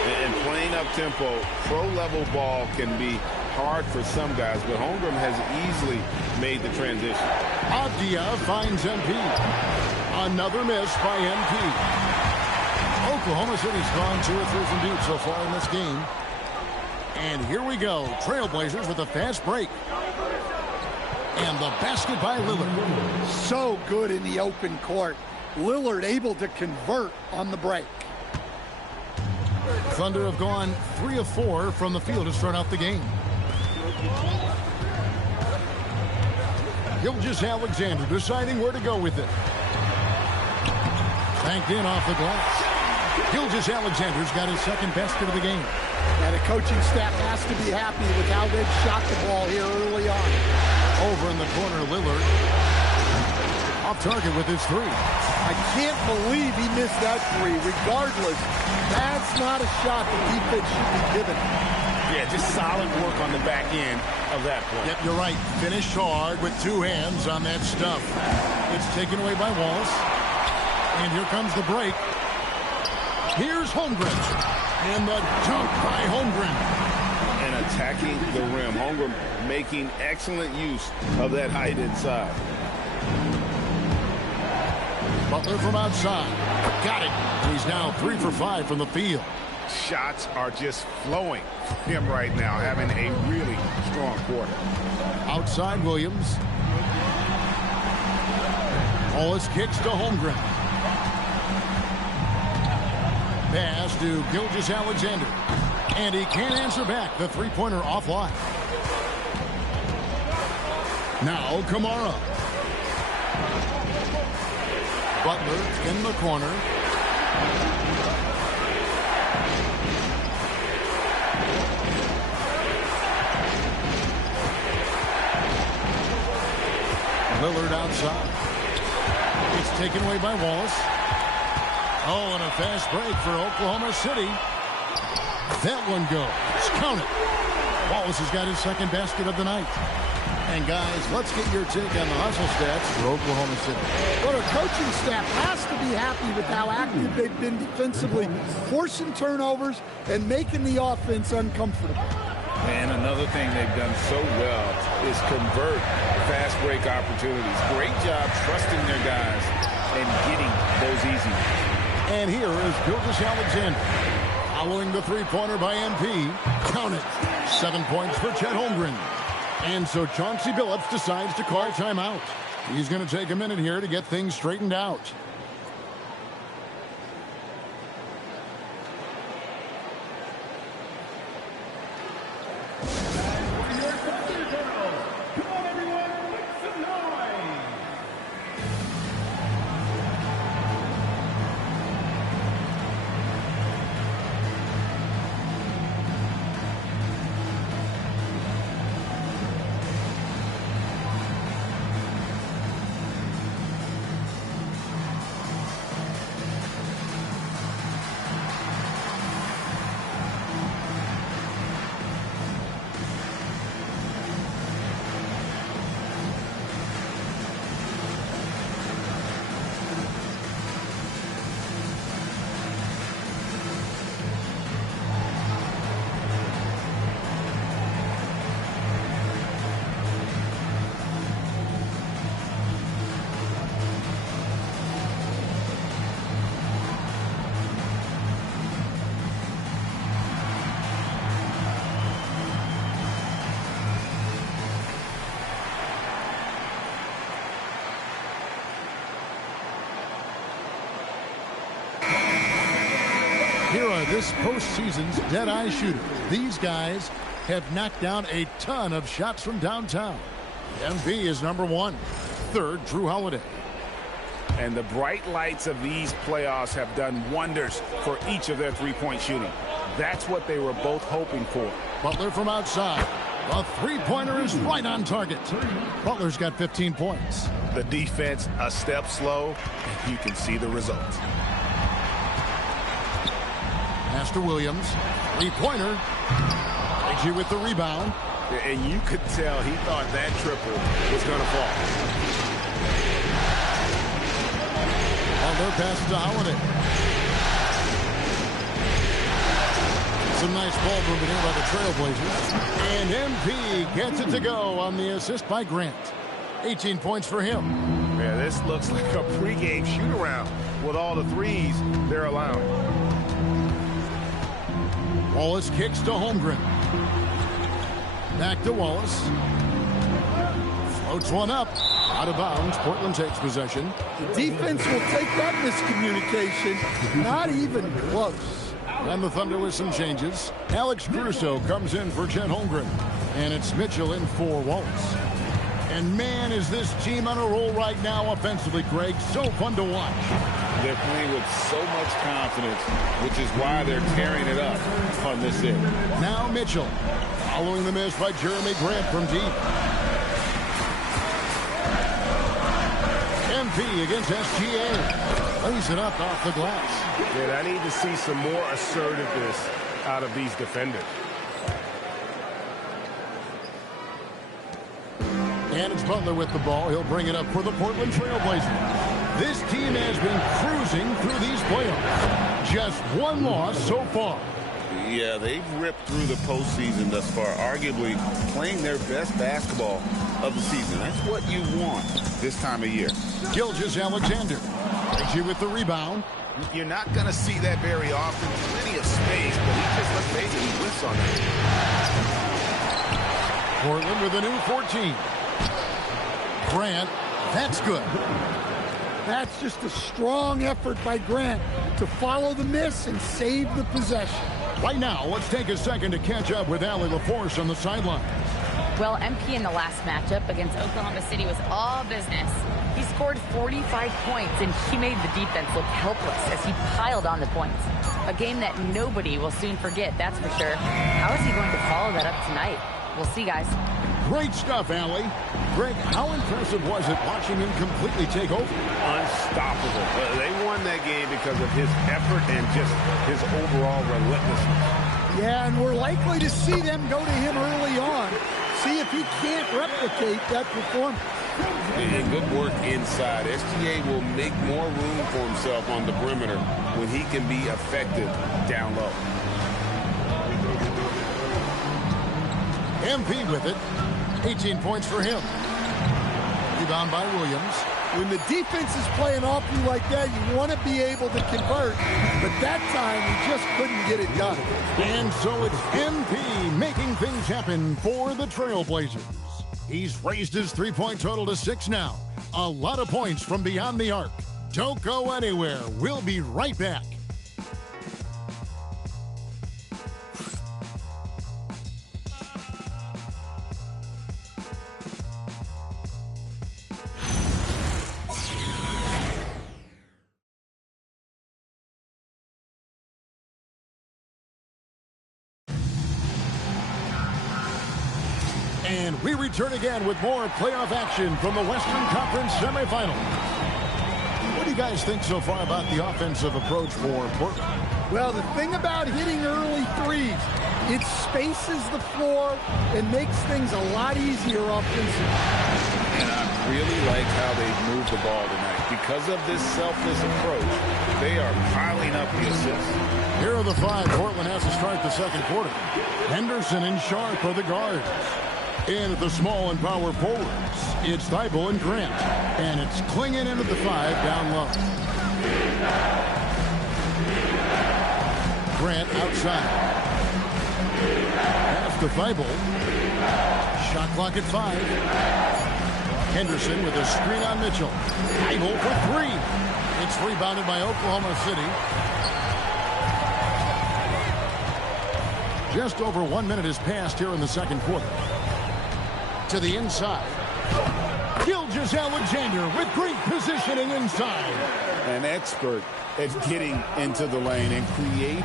And playing up-tempo, pro-level ball can be hard for some guys, but Holmgren has easily made the transition. Avdia finds MP. Another miss by MP. Oklahoma City's gone 2 or 3 from deep so far in this game. And here we go. Trailblazers with a fast break. And the basket by Lillard. So good in the open court. Lillard able to convert on the break. Thunder have gone 3 of 4 from the field to start out the game. Gilgeous-Alexander deciding where to go with it. Banked in off the glass. Gilgeous-Alexander's got his second basket of the game. And the coaching staff has to be happy with how they've shot the ball here early on. Over in the corner, Lillard. Off target with his 3. I can't believe he missed that 3. Regardless, that's not a shot the defense should be given. Yeah, just solid work on the back end of that point. Yep, you're right. Finished hard with 2 hands on that stuff. It's taken away by Wallace. And here comes the break. Here's Holmgren. And the dunk by Holmgren. And attacking the rim. Holmgren making excellent use of that height inside. Butler from outside. Got it. He's now 3 for 5 from the field. Shots are just flowing for him right now, having a really strong quarter. Outside Williams. Wallace kicks to Holmgren. Pass to Gilgeous-Alexander. And he can't answer back. The three-pointer offline. Now Kamara. Butler in the corner. Lillard outside. It's taken away by Wallace. Oh, and a fast break for Oklahoma City. That one goes. Count it. Wallace has got his second basket of the night. And guys, let's get your take on the hustle stats for Oklahoma City. Well, our coaching staff has to be happy with how active they've been defensively, forcing turnovers and making the offense uncomfortable. And another thing they've done so well is convert fast break opportunities. Great job trusting their guys and getting those easy ones. And here is Gilgeous-Alexander. Following the three-pointer by MP. Count it. 7 points for Chet Holmgren. And so Chauncey Billups decides to call timeout. He's going to take a minute here to get things straightened out. Here are this postseason's dead-eye shooters. These guys have knocked down a ton of shots from downtown. MP is number 1. Third, Drew Holiday. And the bright lights of these playoffs have done wonders for each of their three-point shooting. That's what they were both hoping for. Butler from outside. The three-pointer is right on target. Butler's got 15 points. The defense a step slow, and you can see the results. Pass to Williams. Three-pointer. AG with the rebound. And you could tell he thought that triple was going to fall. Butler passes to Holiday. Some nice ball movement here by the Trailblazers. And MP gets it to go on the assist by Grant. 18 points for him. Yeah, this looks like a pregame shoot-around with all the threes they're allowing. Wallace kicks to Holmgren. Back to Wallace. Floats one up. Out of bounds. Portland takes possession. The defense will take that miscommunication. Not even close. And the Thunder with some changes. Alex Caruso comes in for Chet Holmgren. And it's Mitchell in for Wallace. And man, is this team on a roll right now offensively, Greg. So fun to watch. They're playing with so much confidence, which is why they're tearing it up on this end. Now Mitchell, following the miss by Jeremy Grant from deep. MP against SGA. Lays it up off the glass. Yeah, I need to see some more assertiveness out of these defenders. And it's Butler with the ball. He'll bring it up for the Portland Trailblazers. This team has been cruising through these playoffs. Just one loss so far. Yeah, they've ripped through the postseason thus far, arguably playing their best basketball of the season. That's what you want this time of year. Gilgeous-Alexander. AG with the rebound. You're not going to see that very often. Plenty of space, but he just, let's face it, he whiffs on it. Portland with a new 14. Grant, that's good. That's just a strong effort by Grant to follow the miss and save the possession. Right now, let's take a second to catch up with Allie LaForce on the sideline. Well, MP in the last matchup against Oklahoma City was all business. He scored 45 points, and he made the defense look helpless as he piled on the points. A game that nobody will soon forget, that's for sure. How is he going to follow that up tonight? We'll see, guys. Great stuff, Allie. Greg, how impressive was it watching him completely take over? Unstoppable. They won that game because of his effort and just his overall relentlessness. Yeah, and we're likely to see them go to him early on. See if he can't replicate that performance. And good work inside. SGA will make more room for himself on the perimeter when he can be effective down low. MP with it. 18 points for him. Rebound by Williams. When the defense is playing off you like that, you want to be able to convert. But that time, he just couldn't get it done. And so it's MP making things happen for the Trailblazers. He's raised his three-point total to 6 now. A lot of points from beyond the arc. Don't go anywhere. We'll be right back. And we return again with more playoff action from the Western Conference semifinal. What do you guys think so far about the offensive approach for Portland? Well, the thing about hitting early threes, it spaces the floor and makes things a lot easier offensively. And I really like how they moved the ball tonight. Because of this selfless approach, they are piling up the assists. Here are the five Portland has to start the second quarter. Henderson and Sharp are the guards. In at the small and power forwards, it's Thibault and Grant. And it's Klingon into the five down low. Grant outside. Pass to Thibault. Shot clock at 5. Henderson with a screen on Mitchell. Thibault for 3. It's rebounded by Oklahoma City. Just over 1 minute has passed here in the second quarter. To the inside. Gilgeous-Alexander with great positioning inside. An expert at getting into the lane and creating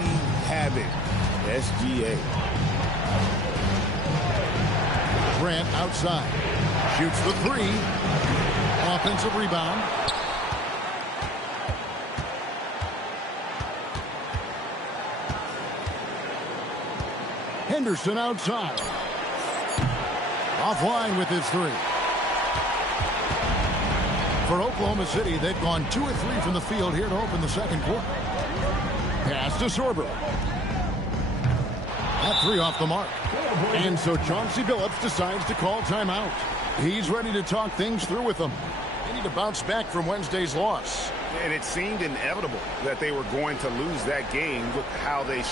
havoc. SGA. Grant outside. Shoots the 3. Offensive rebound. Henderson outside. Offline with his 3. For Oklahoma City, they've gone 2 of 3 from the field here to open the second quarter. Pass to Sorber. That 3 off the mark. And so Chauncey Billups decides to call timeout. He's ready to talk things through with them. They need to bounce back from Wednesday's loss. And it seemed inevitable that they were going to lose that game with how they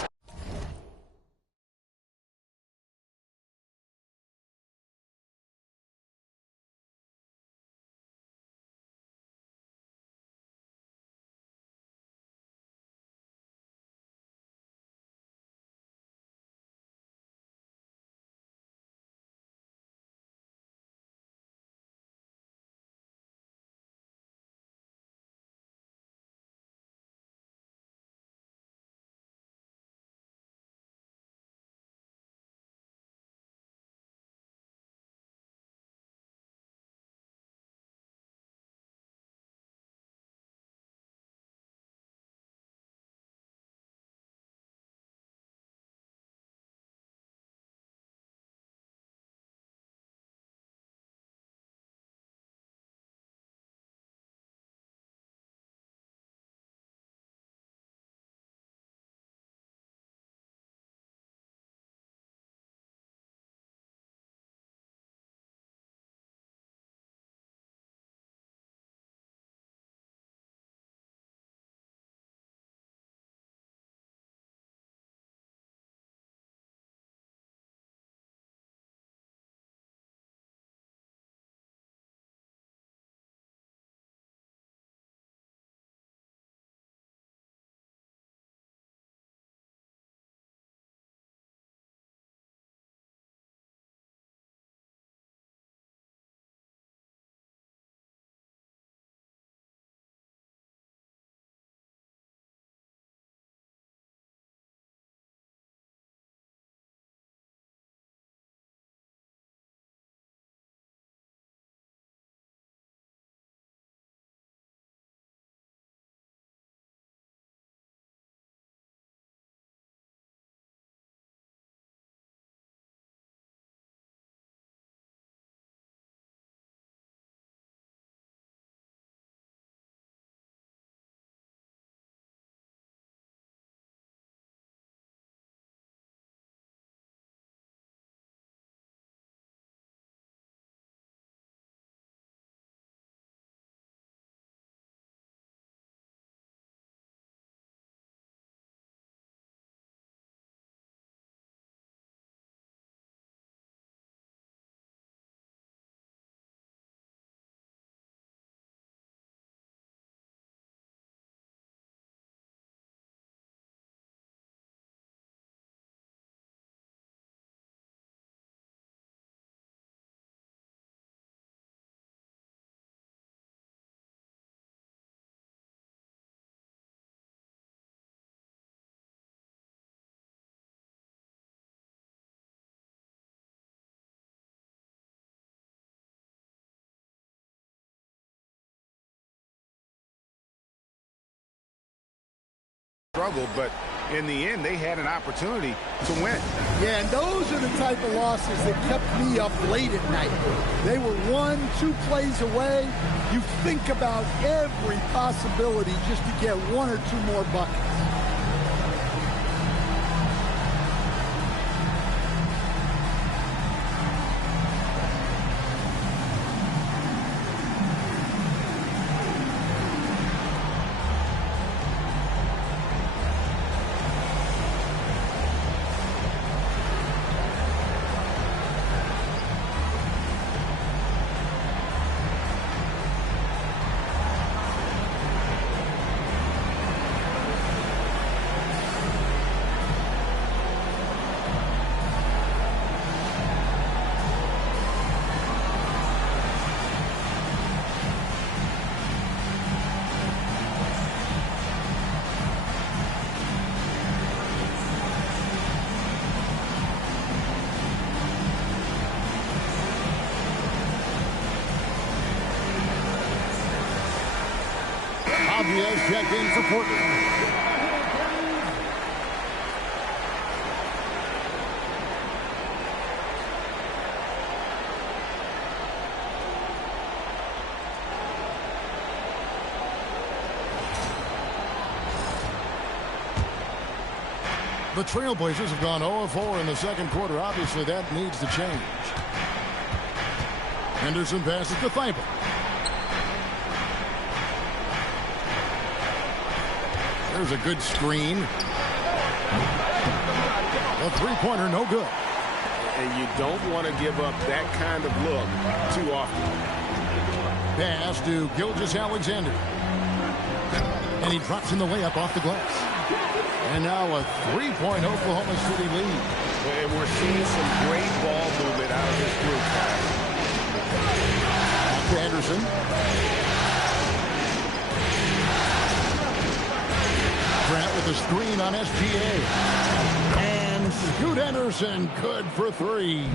struggled, but in the end, they had an opportunity to win. Yeah, and those are the type of losses that kept me up late at night. They were 1-2 plays away. You think about every possibility just to get 1 or 2 more buckets. Obvious checked in for Portland. The Trailblazers have gone 0-4 in the second quarter. Obviously, that needs to change. Henderson passes to Thibault. There's a good screen. A three-pointer, no good. And you don't want to give up that kind of look too often. Pass to Gilgeous-Alexander. And he drops in the layup off the glass. And now a three-point Oklahoma City lead. And we're seeing some great ball movement out of this group. Back to Anderson. Grant with the screen on SGA. And Scoot Henderson, good for 3.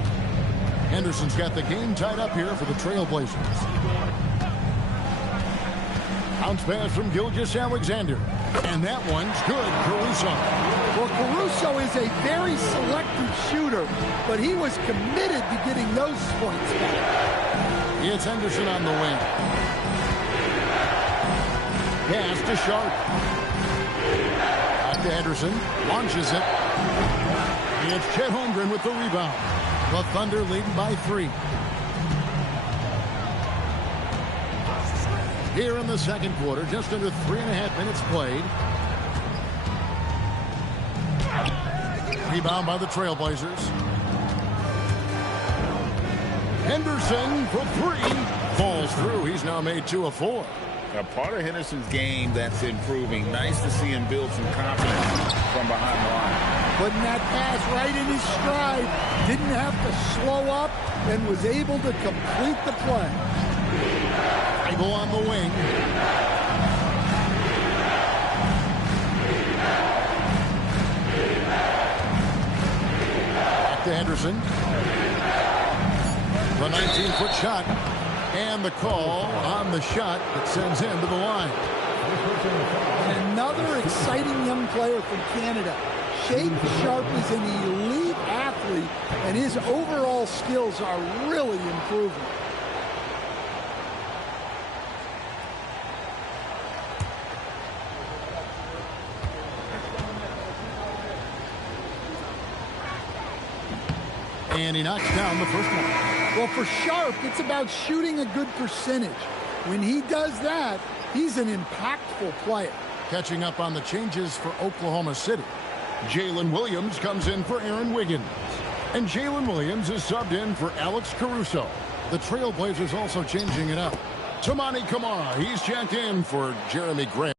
Henderson's got the game tied up here for the Trailblazers. Bounce pass from Gilgeous-Alexander. And that one's good, Caruso. Well, Caruso is a very selective shooter, but he was committed to getting those points back. It's Henderson on the wing. Pass to Sharp. Back to Henderson. Launches it. It's Chet Holmgren with the rebound. The Thunder leading by 3. Here in the second quarter, just under 3.5 minutes played. Rebound by the Trailblazers. Henderson for 3. Falls through. He's now made 2 of 4. A part of Henderson's game that's improving. Nice to see him build some confidence from behind the line. Putting that pass right in his stride. Didn't have to slow up and was able to complete the play. Thibault on the wing. Back to Henderson. The 19-foot shot. And the call on the shot that sends him to the line. And another exciting young player from Canada. Shake Sharp is an elite athlete, and his overall skills are really improving. And he knocks down the first one. Well, for Sharp, it's about shooting a good percentage. When he does that, he's an impactful player. Catching up on the changes for Oklahoma City. Jalen Williams comes in for Aaron Wiggins. And Jalen Williams is subbed in for Alex Caruso. The Trailblazers also changing it up. Toumani Camara, he's checked in for Jeremy Grant.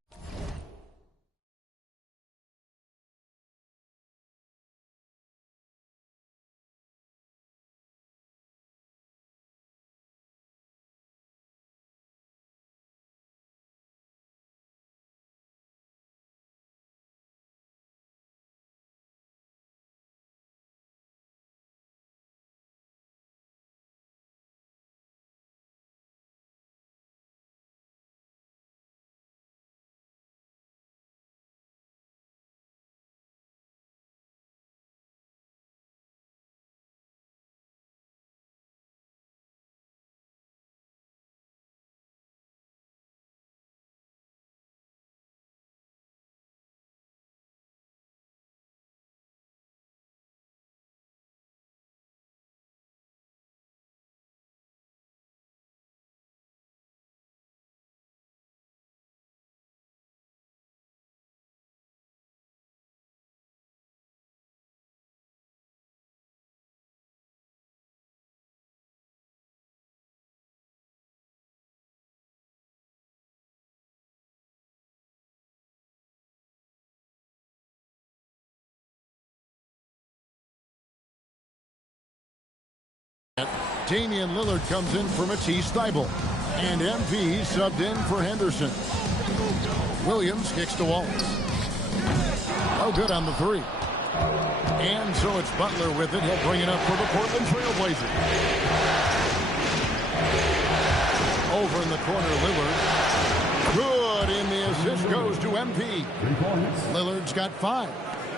Damian Lillard comes in for Matisse Thybulle. And MP subbed in for Henderson. Williams kicks to Wallace. Oh, good on the three. And so it's Butler with it. He'll bring it up for the Portland Trail Blazers. Over in the corner, Lillard. Good, and the assist goes to MP. Lillard's got 5.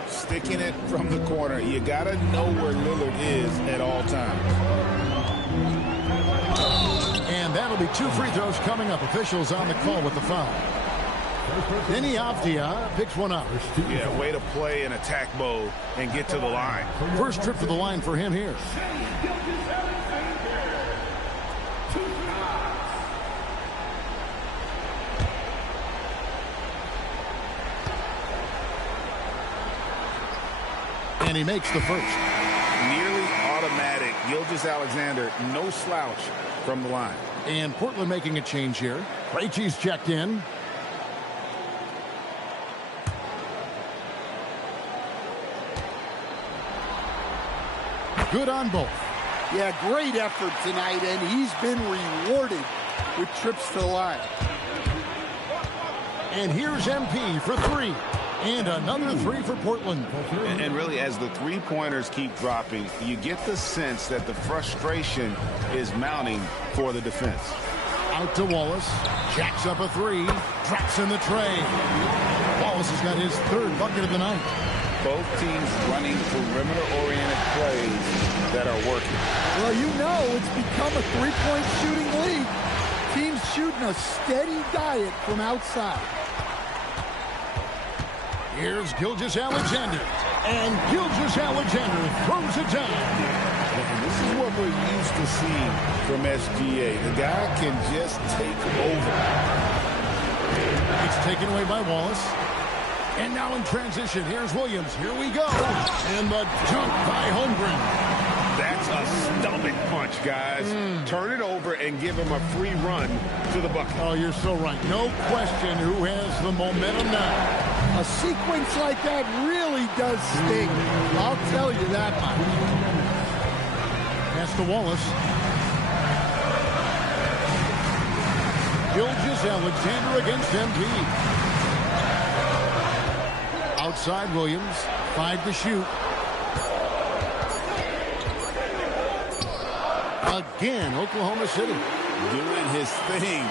Sticking it from the corner. You got to know where Lillard is at all times. And that'll be 2 free throws coming up. Officials on the call with the foul. Denny Avdia picks one up. Yeah, way to play in attack mode and get to the line. First trip to the line for him here. And he makes the first. Nearly automatic. Gilgeous-Alexander, no slouch from the line. And Portland making a change here. Krejci's checked in. Good on both. Yeah, great effort tonight, and he's been rewarded with trips to the line. And here's MP for 3. And another 3 for Portland. And really, as the three-pointers keep dropping, you get the sense that the frustration is mounting for the defense. Out to Wallace. Jacks up a 3. Drops in the tray. Wallace has got his 3rd bucket of the night. Both teams running perimeter-oriented plays that are working. Well, you know it's become a three-point shooting league. Teams shooting a steady diet from outside. Here's Gilgeous-Alexander. And Gilgeous-Alexander throws it down. And this is what we're used to seeing from SGA. The guy can just take over. It's taken away by Wallace. And now in transition, here's Williams. Here we go. And the dunk by Holmgren. That's a stomach punch, guys. Turn it over and give him a free run to the bucket. Oh, you're so right. No question who has the momentum now. A sequence like that really does sting. I'll tell you that much. Pass to Wallace. Gilgeous-Alexander against MP. Outside Williams, 5 to shoot. Again, Oklahoma City. Doing his thing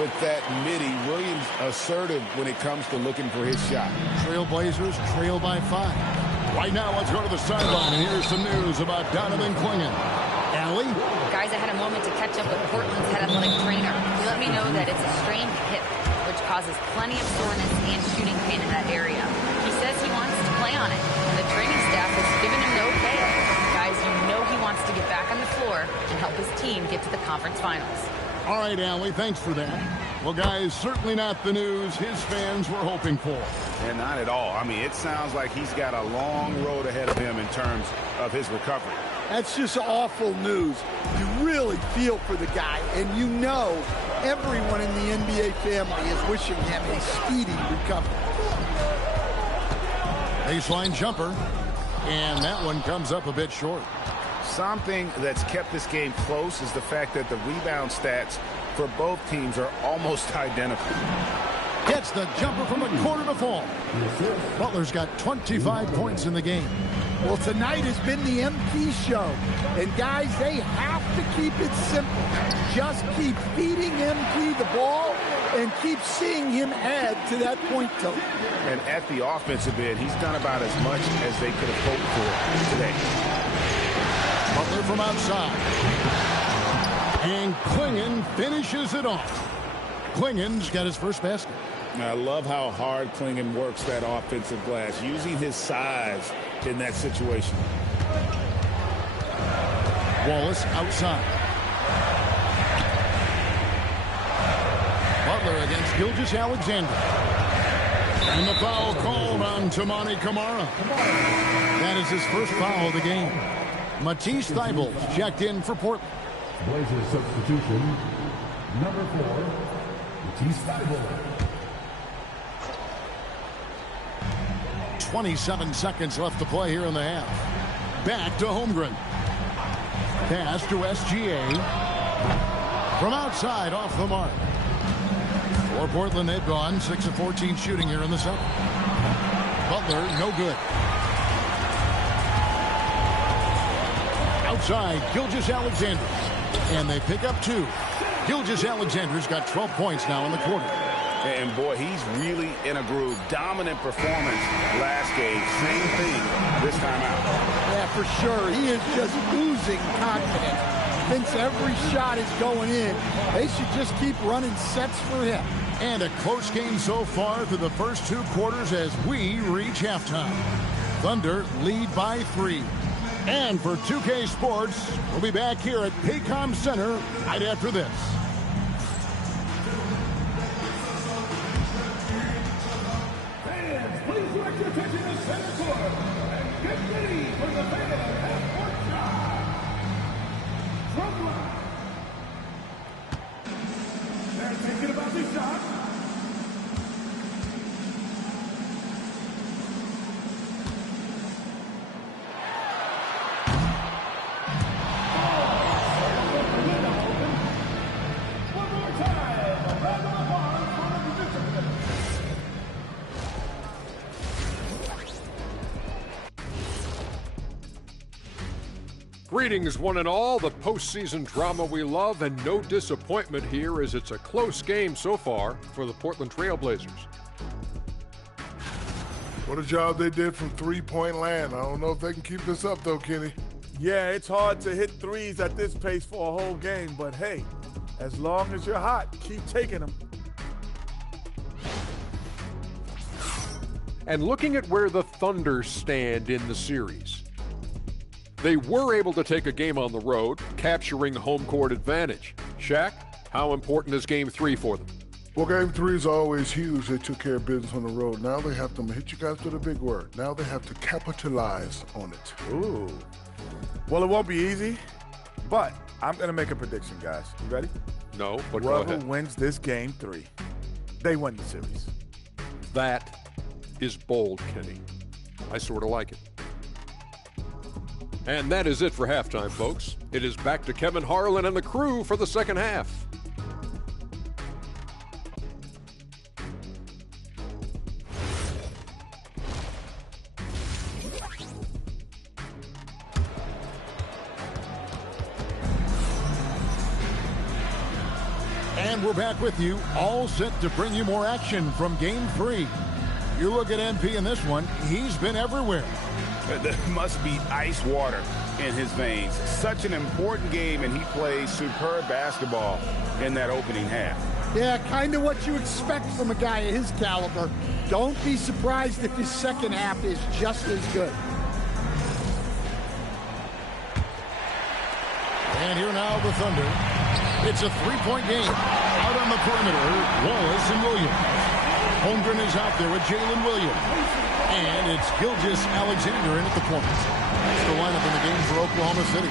with that midi. Williams assertive when it comes to looking for his shot. Trailblazers trail by 5. Right now, let's go to the sideline, and here's some news about Donovan Clingan. Allie? Guys, I had a moment to catch up with Portland's head athletic trainer. He let me know that it's a strained hip, which causes plenty of soreness and shooting pain in that area. He says he wants to play on it, and the training staff has given him the okay. Guys, you know he wants to get back on the floor and help his team get to the conference finals. All right, Allie, thanks for that. Well, guys, certainly not the news his fans were hoping for. And not at all. I mean, it sounds like he's got a long road ahead of him in terms of his recovery. That's just awful news. You really feel for the guy, and you know everyone in the NBA family is wishing him a speedy recovery. Baseline jumper, and that one comes up a bit short. Something that's kept this game close is the fact that the rebound stats for both teams are almost identical. Gets the jumper from the corner to fall. Butler's got 25 points in the game. Well, tonight has been the MP show. And, guys, they have to keep it simple. Just keep feeding MP the ball and keep seeing him add to that point total. And at the offensive end, he's done about as much as they could have hoped for today. Butler from outside. And Clingan finishes it off. Clingan's got his first basket. I love how hard Clingan works that offensive glass, using his size in that situation. Wallace outside. Butler against Gilgeous-Alexander. And the foul called on Toumani Camara. That is his first foul of the game. Matisse Thybulle checked in for Portland. Blazers substitution, number 4, Matisse Thybulle. 27 seconds left to play here in the half. Back to Holmgren. Pass to SGA. From outside, off the mark. For Portland, they've gone 6 of 14 shooting here in the second. Butler, no good. Outside, Gilgeous-Alexander. And they pick up 2. Gilgeous-Alexander's got 12 points now in the quarter. And boy, he's really in a groove. Dominant performance last game. Same thing this time out. Yeah, for sure. He is just oozing confidence. Thinks every shot is going in. They should just keep running sets for him. And a close game so far through the first 2 quarters as we reach halftime. Thunder lead by 3. And for 2K Sports, we'll be back here at Paycom Center right after this. Fans, please direct your attention to center court and get ready for the fan half-court shot. Drum line. They're thinking about the shot. Greetings, one and all. The postseason drama we love, and no disappointment here as it's a close game so far for the Portland Trail Blazers. What a job they did from three-point land. I don't know if they can keep this up, though, Kenny. Yeah, it's hard to hit threes at this pace for a whole game, but hey, as long as you're hot, keep taking them. And looking at where the Thunder stand in the series, they were able to take a game on the road, capturing home court advantage. Shaq, how important is Game 3 for them? Well, Game 3 is always huge. They took care of business on the road. Now they have to hit you guys with a big word. Now they have to capitalize on it. Ooh. Well, it won't be easy, but I'm going to make a prediction, guys. You ready? No, but go ahead. Whoever wins this Game 3, they win the series. That is bold, Kenny. I sort of like it. And that is it for halftime, folks. It is back to Kevin Harlan and the crew for the second half. And we're back with you, all set to bring you more action from Game 3. You look at MP in this one, he's been everywhere. There must be ice water in his veins. Such an important game, and he plays superb basketball in that opening half. Yeah, kind of what you expect from a guy of his caliber. Don't be surprised if his second half is just as good. And here now the Thunder. It's a three-point game. Out on the perimeter, Wallace and Williams. Holmgren is out there with Jalen Williams. And it's Gilgeous-Alexander in at the corner. That's the lineup in the game for Oklahoma City.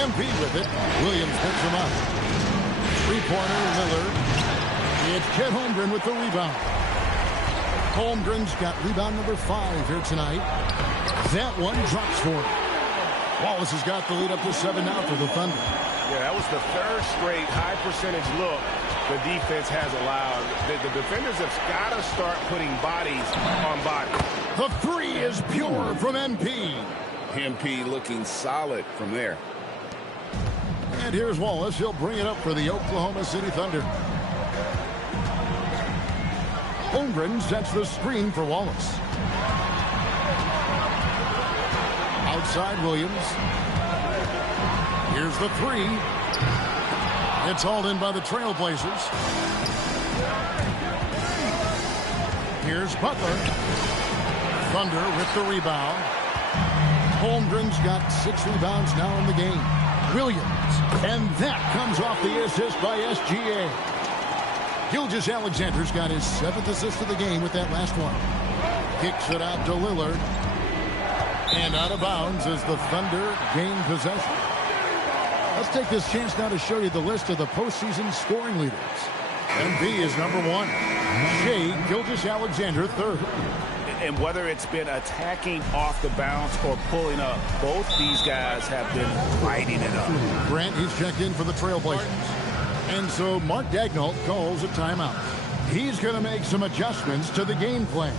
MP with it. Williams picks him up. Three-pointer, Lillard. It's Chet Holmgren with the rebound. Holmgren's got rebound number 5 here tonight. That one drops for him. Wallace has got the lead up to 7 now for the Thunder. Yeah, that was the third straight high percentage look the defense has allowed. The defenders have got to start putting bodies on bodies. The three is pure from MP. MP looking solid from there. And here's Wallace. He'll bring it up for the Oklahoma City Thunder. Holmgren sets the screen for Wallace. Outside Williams. Here's the three. It's hauled in by the Trailblazers. Here's Butler. Thunder with the rebound. Holmgren's got 6 rebounds now in the game. Williams. And that comes off the assist by SGA. Gilgeous-Alexander's got his 7th assist of the game with that last one. Kicks it out to Lillard. And out of bounds as the Thunder gain possession. Let's take this chance now to show you the list of the postseason scoring leaders. MB is number 1. Shea Gilgeous-Alexander third. And whether it's been attacking off the bounce or pulling up, both these guys have been lighting it up. Grant, he's checked in for the Trailblazers. And so Mark Daigneault calls a timeout. He's going to make some adjustments to the game plan.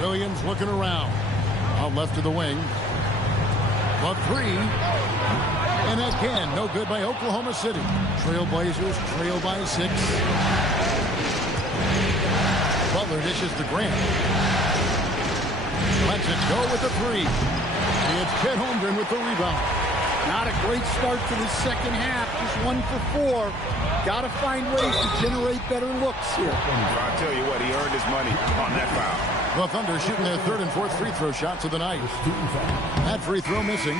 Williams looking around. Out left of the wing. The three. And again, no good by Oklahoma City. Trailblazers trail by 6. Butler dishes to Grant. Lets it go with the 3. It's Chet Holmgren with the rebound. Not a great start to the second half. Just 1 for 4. Got to find ways to generate better looks here. I'll tell you what, he earned his money on that foul. The Thunder shooting their 3rd and 4th free throw shots of the night. That free throw missing.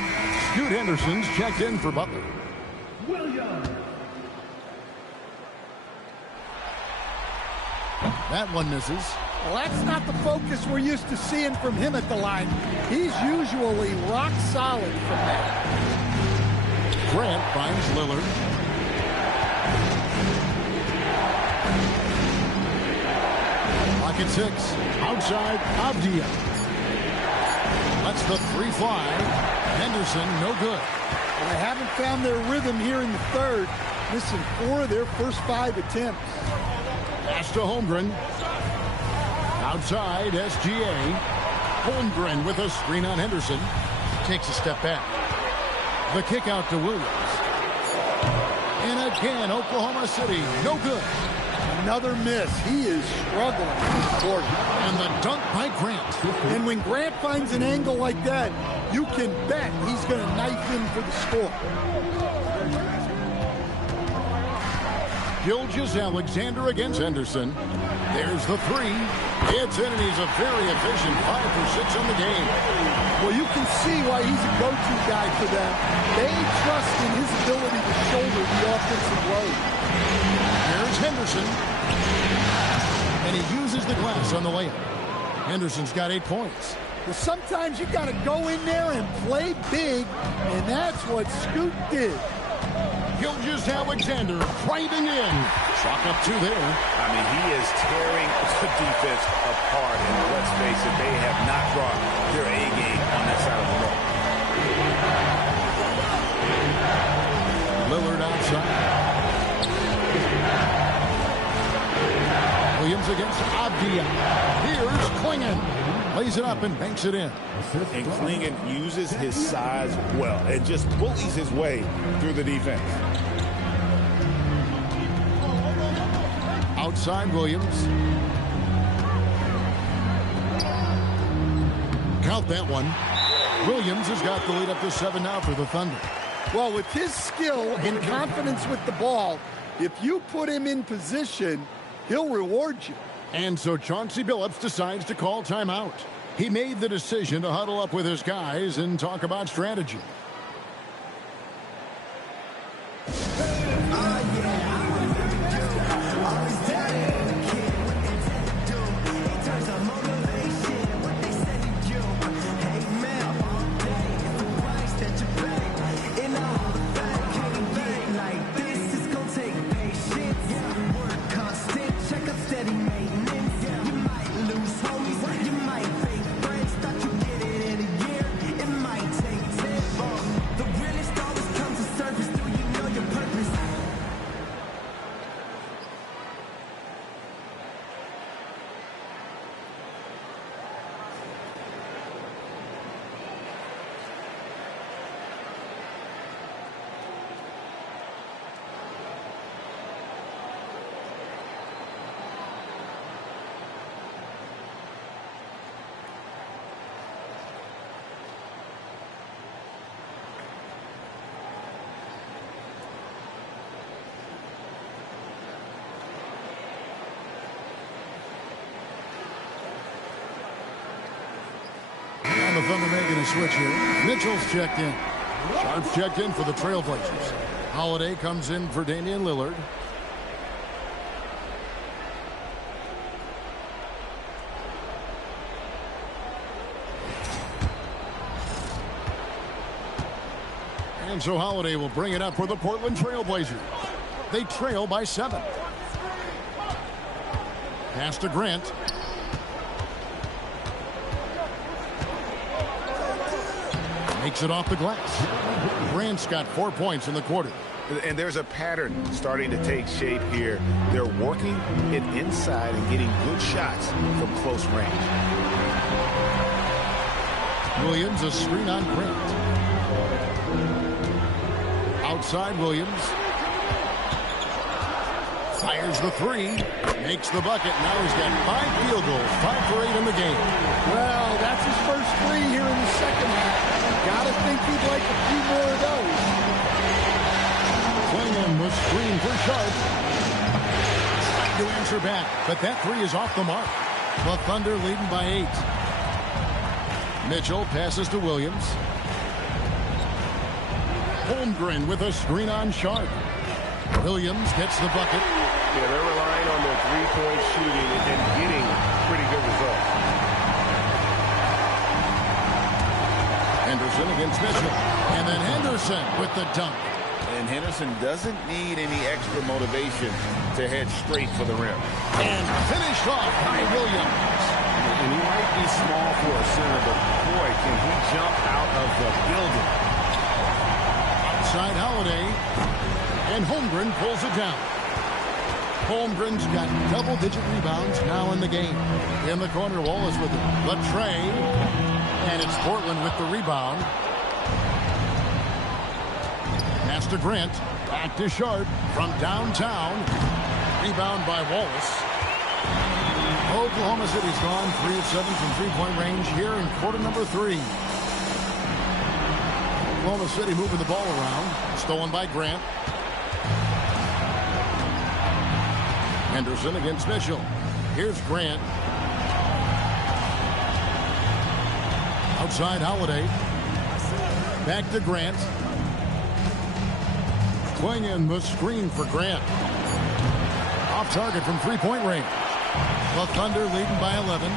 Scoot Henderson's checked in for Butler. That one misses. Well, that's not the focus we're used to seeing from him at the line. He's usually rock solid from that. Grant finds Lillard. Pocket 6. Outside, Avdia. Lets the 3 fly. Henderson, no good. And they haven't found their rhythm here in the 3rd. Missing 4 of their first 5 attempts. Pass to Holmgren. Outside, SGA. Holmgren with a screen on Henderson. Takes a step back. The kick out to Williams. And again, Oklahoma City, no good. Another miss. He is struggling. And the dunk by Grant. And when Grant finds an angle like that, you can bet he's going to knife in for the score. Gilgeous-Alexander against Henderson. There's the 3. It's in, and he's a very efficient 5 for 6 on the game. Well, you can see why he's a go-to guy for them. They trust in his ability to shoulder the offensive load. Here's Henderson. And he uses the glass on the layup. Henderson's got 8 points. Well, sometimes you got to go in there and play big, and that's what Scoot did. Gilgeous-Alexander driving in. Chalk up 2 there. I mean, he is tearing the defense apart, and let's face it, they have not brought their A game on that side of the ball. Lillard outside. Williams against Avdia. Here's Klingon. Lays it up and banks it in. And Klingon uses his size well and just bullies his way through the defense. Outside Williams. Count that one. Williams has got the lead up to 7 now for the Thunder. Well, with his skill and confidence with the ball, if you put him in position, he'll reward you. And so Chauncey Billups decides to call timeout. He made the decision to huddle up with his guys and talk about strategy. And the Thunder making a switch here. Mitchell's checked in. Sharp's checked in for the Trailblazers. Holiday comes in for Damian Lillard. And so Holiday will bring it up for the Portland Trailblazers. They trail by 7. Pass to Grant. Makes it off the glass. Grant's got 4 points in the quarter. And there's a pattern starting to take shape here. They're working it inside and getting good shots from close range. Williams, a screen on Grant. Outside Williams. Fires the 3. Makes the bucket. Now he's got 5 field goals. 5 for 8 in the game. Well, that's his first 3 here in the second half. Gotta think he'd like a few more of those. Clingan was screen for Sharp. Trying to answer back, but that 3 is off the mark. The Thunder leading by 8. Mitchell passes to Williams. Holmgren with a screen on Sharp. Williams gets the bucket. Yeah, they're relying on their three-point shooting and getting pretty good results. Henderson against Mitchell. And then Henderson with the dunk. And Henderson doesn't need any extra motivation to head straight for the rim. And finished off by Williams. And he might be small for a center, but boy, can he jump out of the building. Outside Holiday. And Holmgren pulls it down. Holmgren's got double-digit rebounds now in the game. In the corner, Wallace with it. Latrey. And it's Portland with the rebound. Pass to Grant. Back to Sharp from downtown. Rebound by Wallace. Oklahoma City's gone 3 of 7 from three-point range here in quarter number 3. Oklahoma City moving the ball around. Stolen by Grant. Henderson against Mitchell. Here's Grant. Outside Holiday. Back to Grant. Clingan the screen for Grant. Off target from three-point range. The Thunder leading by 11.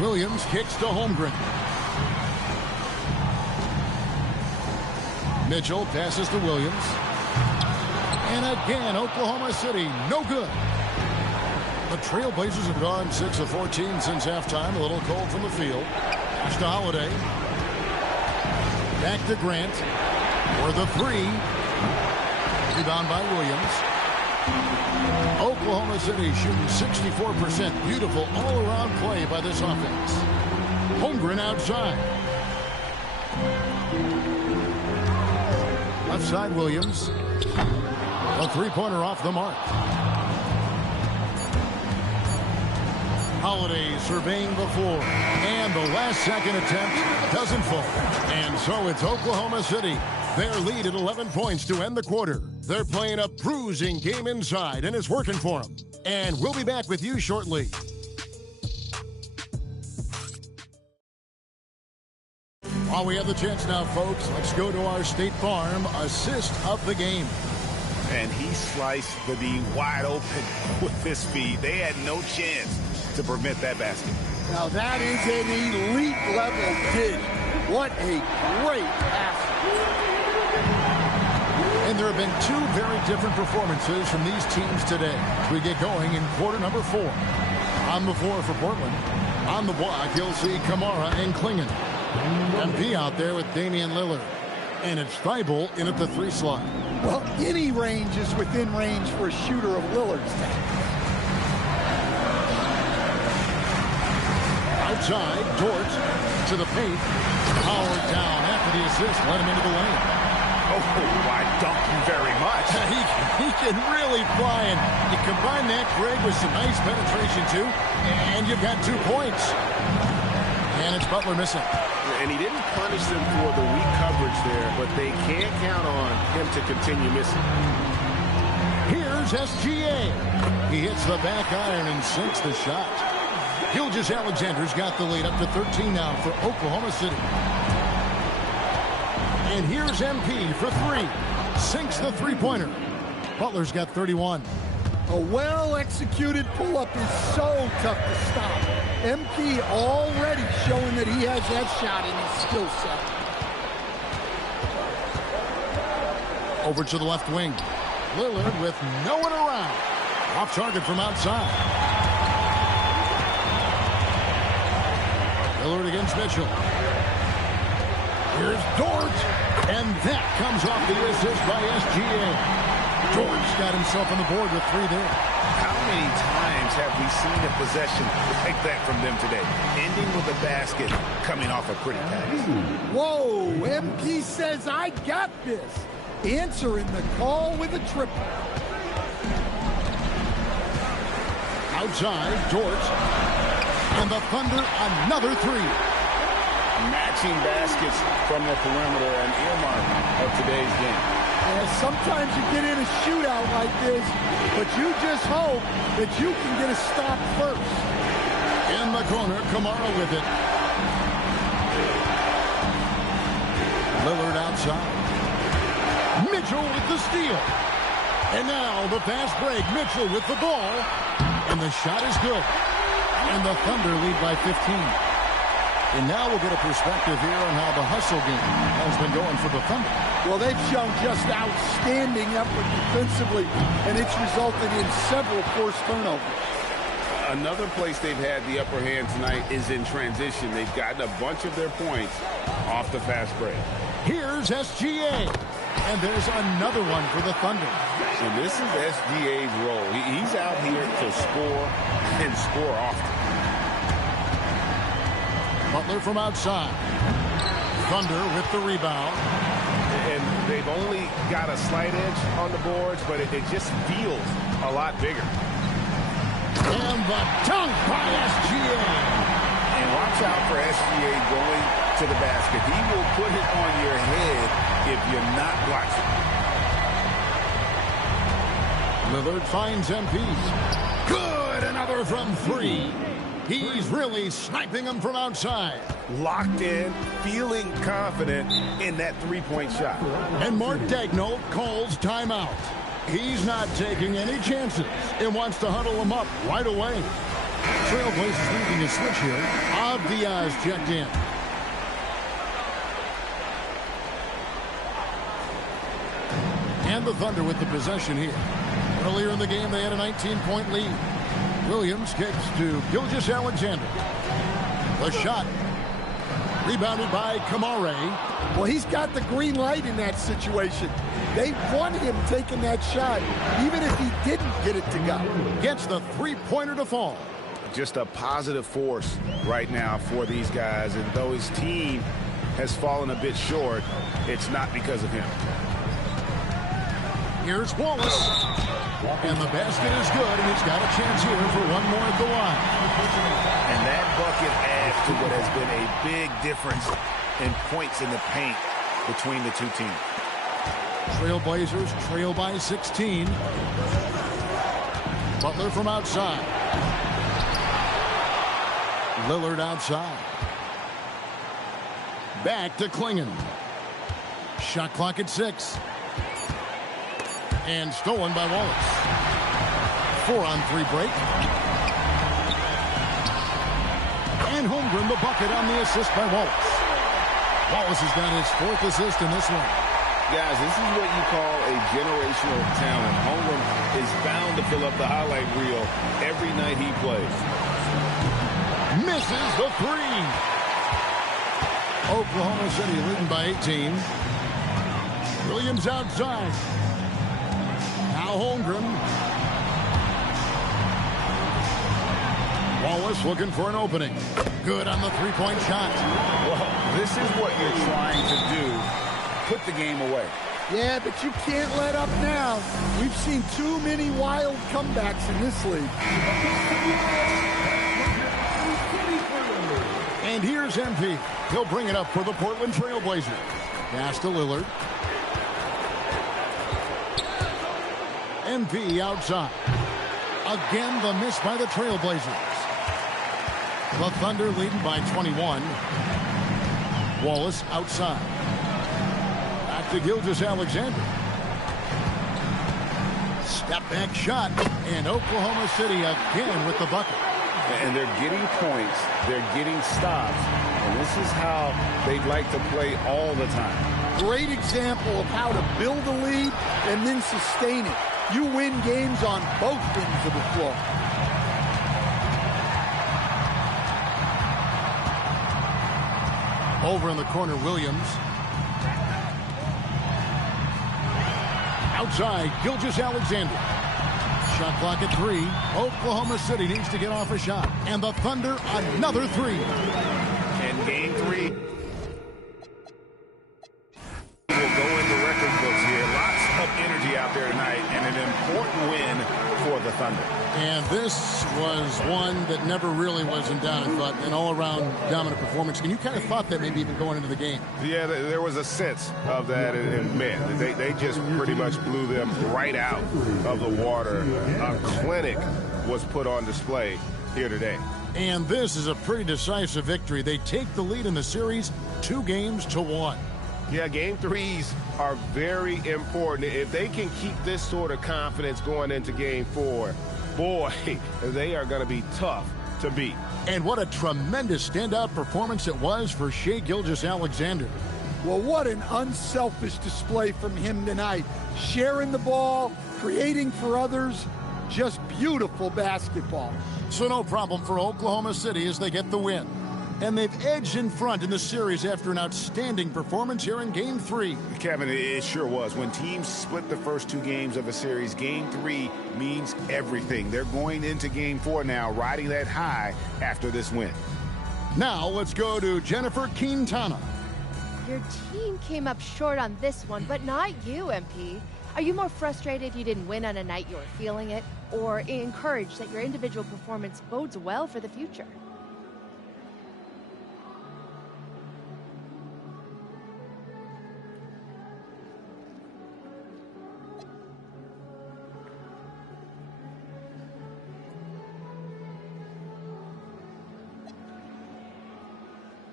Williams kicks to Holmgren. Mitchell passes to Williams. And again, Oklahoma City, no good. The Trailblazers have gone 6 of 14 since halftime. A little cold from the field. Pass to Holiday. Back to Grant. For the 3. Rebound by Williams. Oklahoma City shooting 64%. Beautiful all-around play by this offense. Holmgren outside. Left side Williams. A three-pointer off the mark. Holiday surveying before. And the last-second attempt doesn't fall. And so it's Oklahoma City. Their lead at 11 points to end the quarter. They're playing a bruising game inside, and it's working for them. And we'll be back with you shortly. While we have the chance now, folks, let's go to our State Farm assist of the game. And he sliced the D wide open with his feet. They had no chance to prevent that basket. Now that is an elite level dish. What a great pass. And there have been 2 very different performances from these teams today. We get going in quarter number 4. On the floor for Portland. On the block, you'll see Kamara and Clingan. MP out there with Damian Lillard. And it's Thibault in at the 3 slot. Well, any range is within range for a shooter of Lillard's type. Outside, Dort to the paint. Howard down after the assist. Let him into the lane. Oh, I don't very much. He can really fly. And you combine that, Greg, with some nice penetration, too. And you've got 2 points. And it's Butler missing. And he didn't punish them for the weak coverage there, but they can't count on him to continue missing. Here's SGA. He hits the back iron and sinks the shot. Gilgeous-Alexander's got the lead up to 13 now for Oklahoma City. And here's MP for three. Sinks the three-pointer. Butler's got 31. A well-executed pull-up is so tough to stop. MP already showing that he has that shot in his skill set. Over to the left wing. Lillard with no one around. Off target from outside. Lillard against Mitchell. Here's Dort. And that comes off the assist by SGA. Dort's got himself on the board with three there. How many times have we seen a possession like that from them today? Ending with a basket, coming off a pretty pass. Whoa, MP says, I got this. Answering the call with a triple. Outside, Dort. And the Thunder, another three. Matching baskets from the perimeter, an earmark of today's game. Yeah, sometimes you get in a shootout like this, but you just hope that you can get a stop first. In the corner, Kamara with it. Lillard outside. Mitchell with the steal. And now the fast break. Mitchell with the ball. And the shot is good. And the Thunder lead by 15. And now we'll get a perspective here on how the hustle game has been going for the Thunder. Well, they've shown just outstanding effort defensively, and it's resulted in several forced turnovers. Another place they've had the upper hand tonight is in transition. They've gotten a bunch of their points off the fast break. Here's SGA. And there's another one for the Thunder. So this is SGA's role. He's out here to score and score often. Butler from outside. Thunder with the rebound. And they've only got a slight edge on the boards, but it just feels a lot bigger. And the dunk by SGA. And watch out for SGA going to the basket. He will put it on your head if you're not watching. Lillard finds MPs. Good, another from three. He's really sniping them from outside. Locked in, feeling confident in that three-point shot. And Mark Daigneault calls timeout. He's not taking any chances and wants to huddle them up right away. Trailblazers leading a switch here. Diaz checked in. And the Thunder with the possession here. Earlier in the game, they had a 19-point lead. Williams kicks to Gilgeous-Alexander. The shot. Rebounded by Kamara. Well, he's got the green light in that situation. They want him taking that shot, even if he didn't get it to go. Gets the three-pointer to fall. Just a positive force right now for these guys. And though his team has fallen a bit short, it's not because of him. Here's Wallace. And the basket is good, and he's got a chance here for one more at the line. And that bucket adds to what has been a big difference in points in the paint between the two teams. Trailblazers trail by 16. Butler from outside. Lillard outside. Back to Klingon. Shot clock at 6. And stolen by Wallace. 4-on-3 break. And Holmgren the bucket on the assist by Wallace. Wallace has got his 4th assist in this one. Guys, this is what you call a generational talent. Holmgren is bound to fill up the highlight reel every night he plays. Misses the three. Oklahoma City leading by 18. Williams outside. Now Holmgren. Wallace looking for an opening. Good on the three-point shot. Well, this is what you're trying to do. Put the game away. Yeah, but you can't let up now. We've seen too many wild comebacks in this league. And here's MP. He'll bring it up for the Portland Trailblazers. Pass to Lillard. MP outside. Again, the miss by the Trailblazers. The Thunder leading by 21. Wallace outside. Back to Gilgeous-Alexander. Step back shot, and Oklahoma City again with the bucket. And they're getting points, they're getting stops, and this is how they'd like to play all the time. Great example of how to build a lead and then sustain it. You win games on both ends of the floor. Over in the corner, Williams. Outside, Gilgeous-Alexander. Shot clock at 3. Oklahoma City needs to get off a shot. And the Thunder, another 3. And game 3 will go into record books here. Lots of energy out there tonight, and an important win for the Thunder. And this was one that never really was in doubt, I thought, an all-around dominant performance. And you kind of thought that maybe even going into the game. Yeah, there was a sense of that, and man, they just pretty much blew them right out of the water. A clinic was put on display here today. And this is a pretty decisive victory. They take the lead in the series 2-1. Yeah, game 3s are very important. If they can keep this sort of confidence going into game 4, boy, they are going to be tough to beat. And what a tremendous standout performance it was for Shai Gilgeous-Alexander. Well, what an unselfish display from him tonight. Sharing the ball, creating for others, just beautiful basketball. So no problem for Oklahoma City as they get the win. And they've edged in front in the series after an outstanding performance here in Game 3. Kevin, it sure was. When teams split the first 2 games of a series, Game 3 means everything. They're going into Game 4 now, riding that high after this win. Now let's go to Jennifer Quintana. Your team came up short on this one, but not you, MP. Are you more frustrated you didn't win on a night you were feeling it, or encouraged that your individual performance bodes well for the future?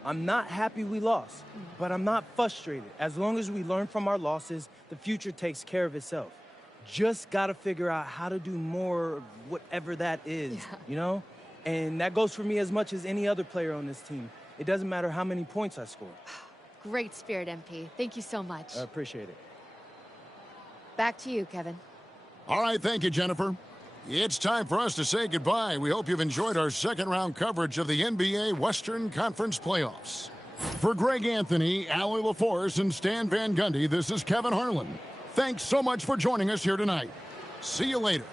I'm not happy we lost, but I'm not frustrated. As long as we learn from our losses, the future takes care of itself. Just got to figure out how to do more of whatever that is, you know? And that goes for me as much as any other player on this team. It doesn't matter how many points I score. Great spirit, MP. Thank you so much. I appreciate it. Back to you, Kevin. All right, thank you, Jennifer. It's time for us to say goodbye. We hope you've enjoyed our second-round coverage of the NBA Western Conference Playoffs. For Greg Anthony, Allie LaForce, and Stan Van Gundy, this is Kevin Harlan. Thanks so much for joining us here tonight. See you later.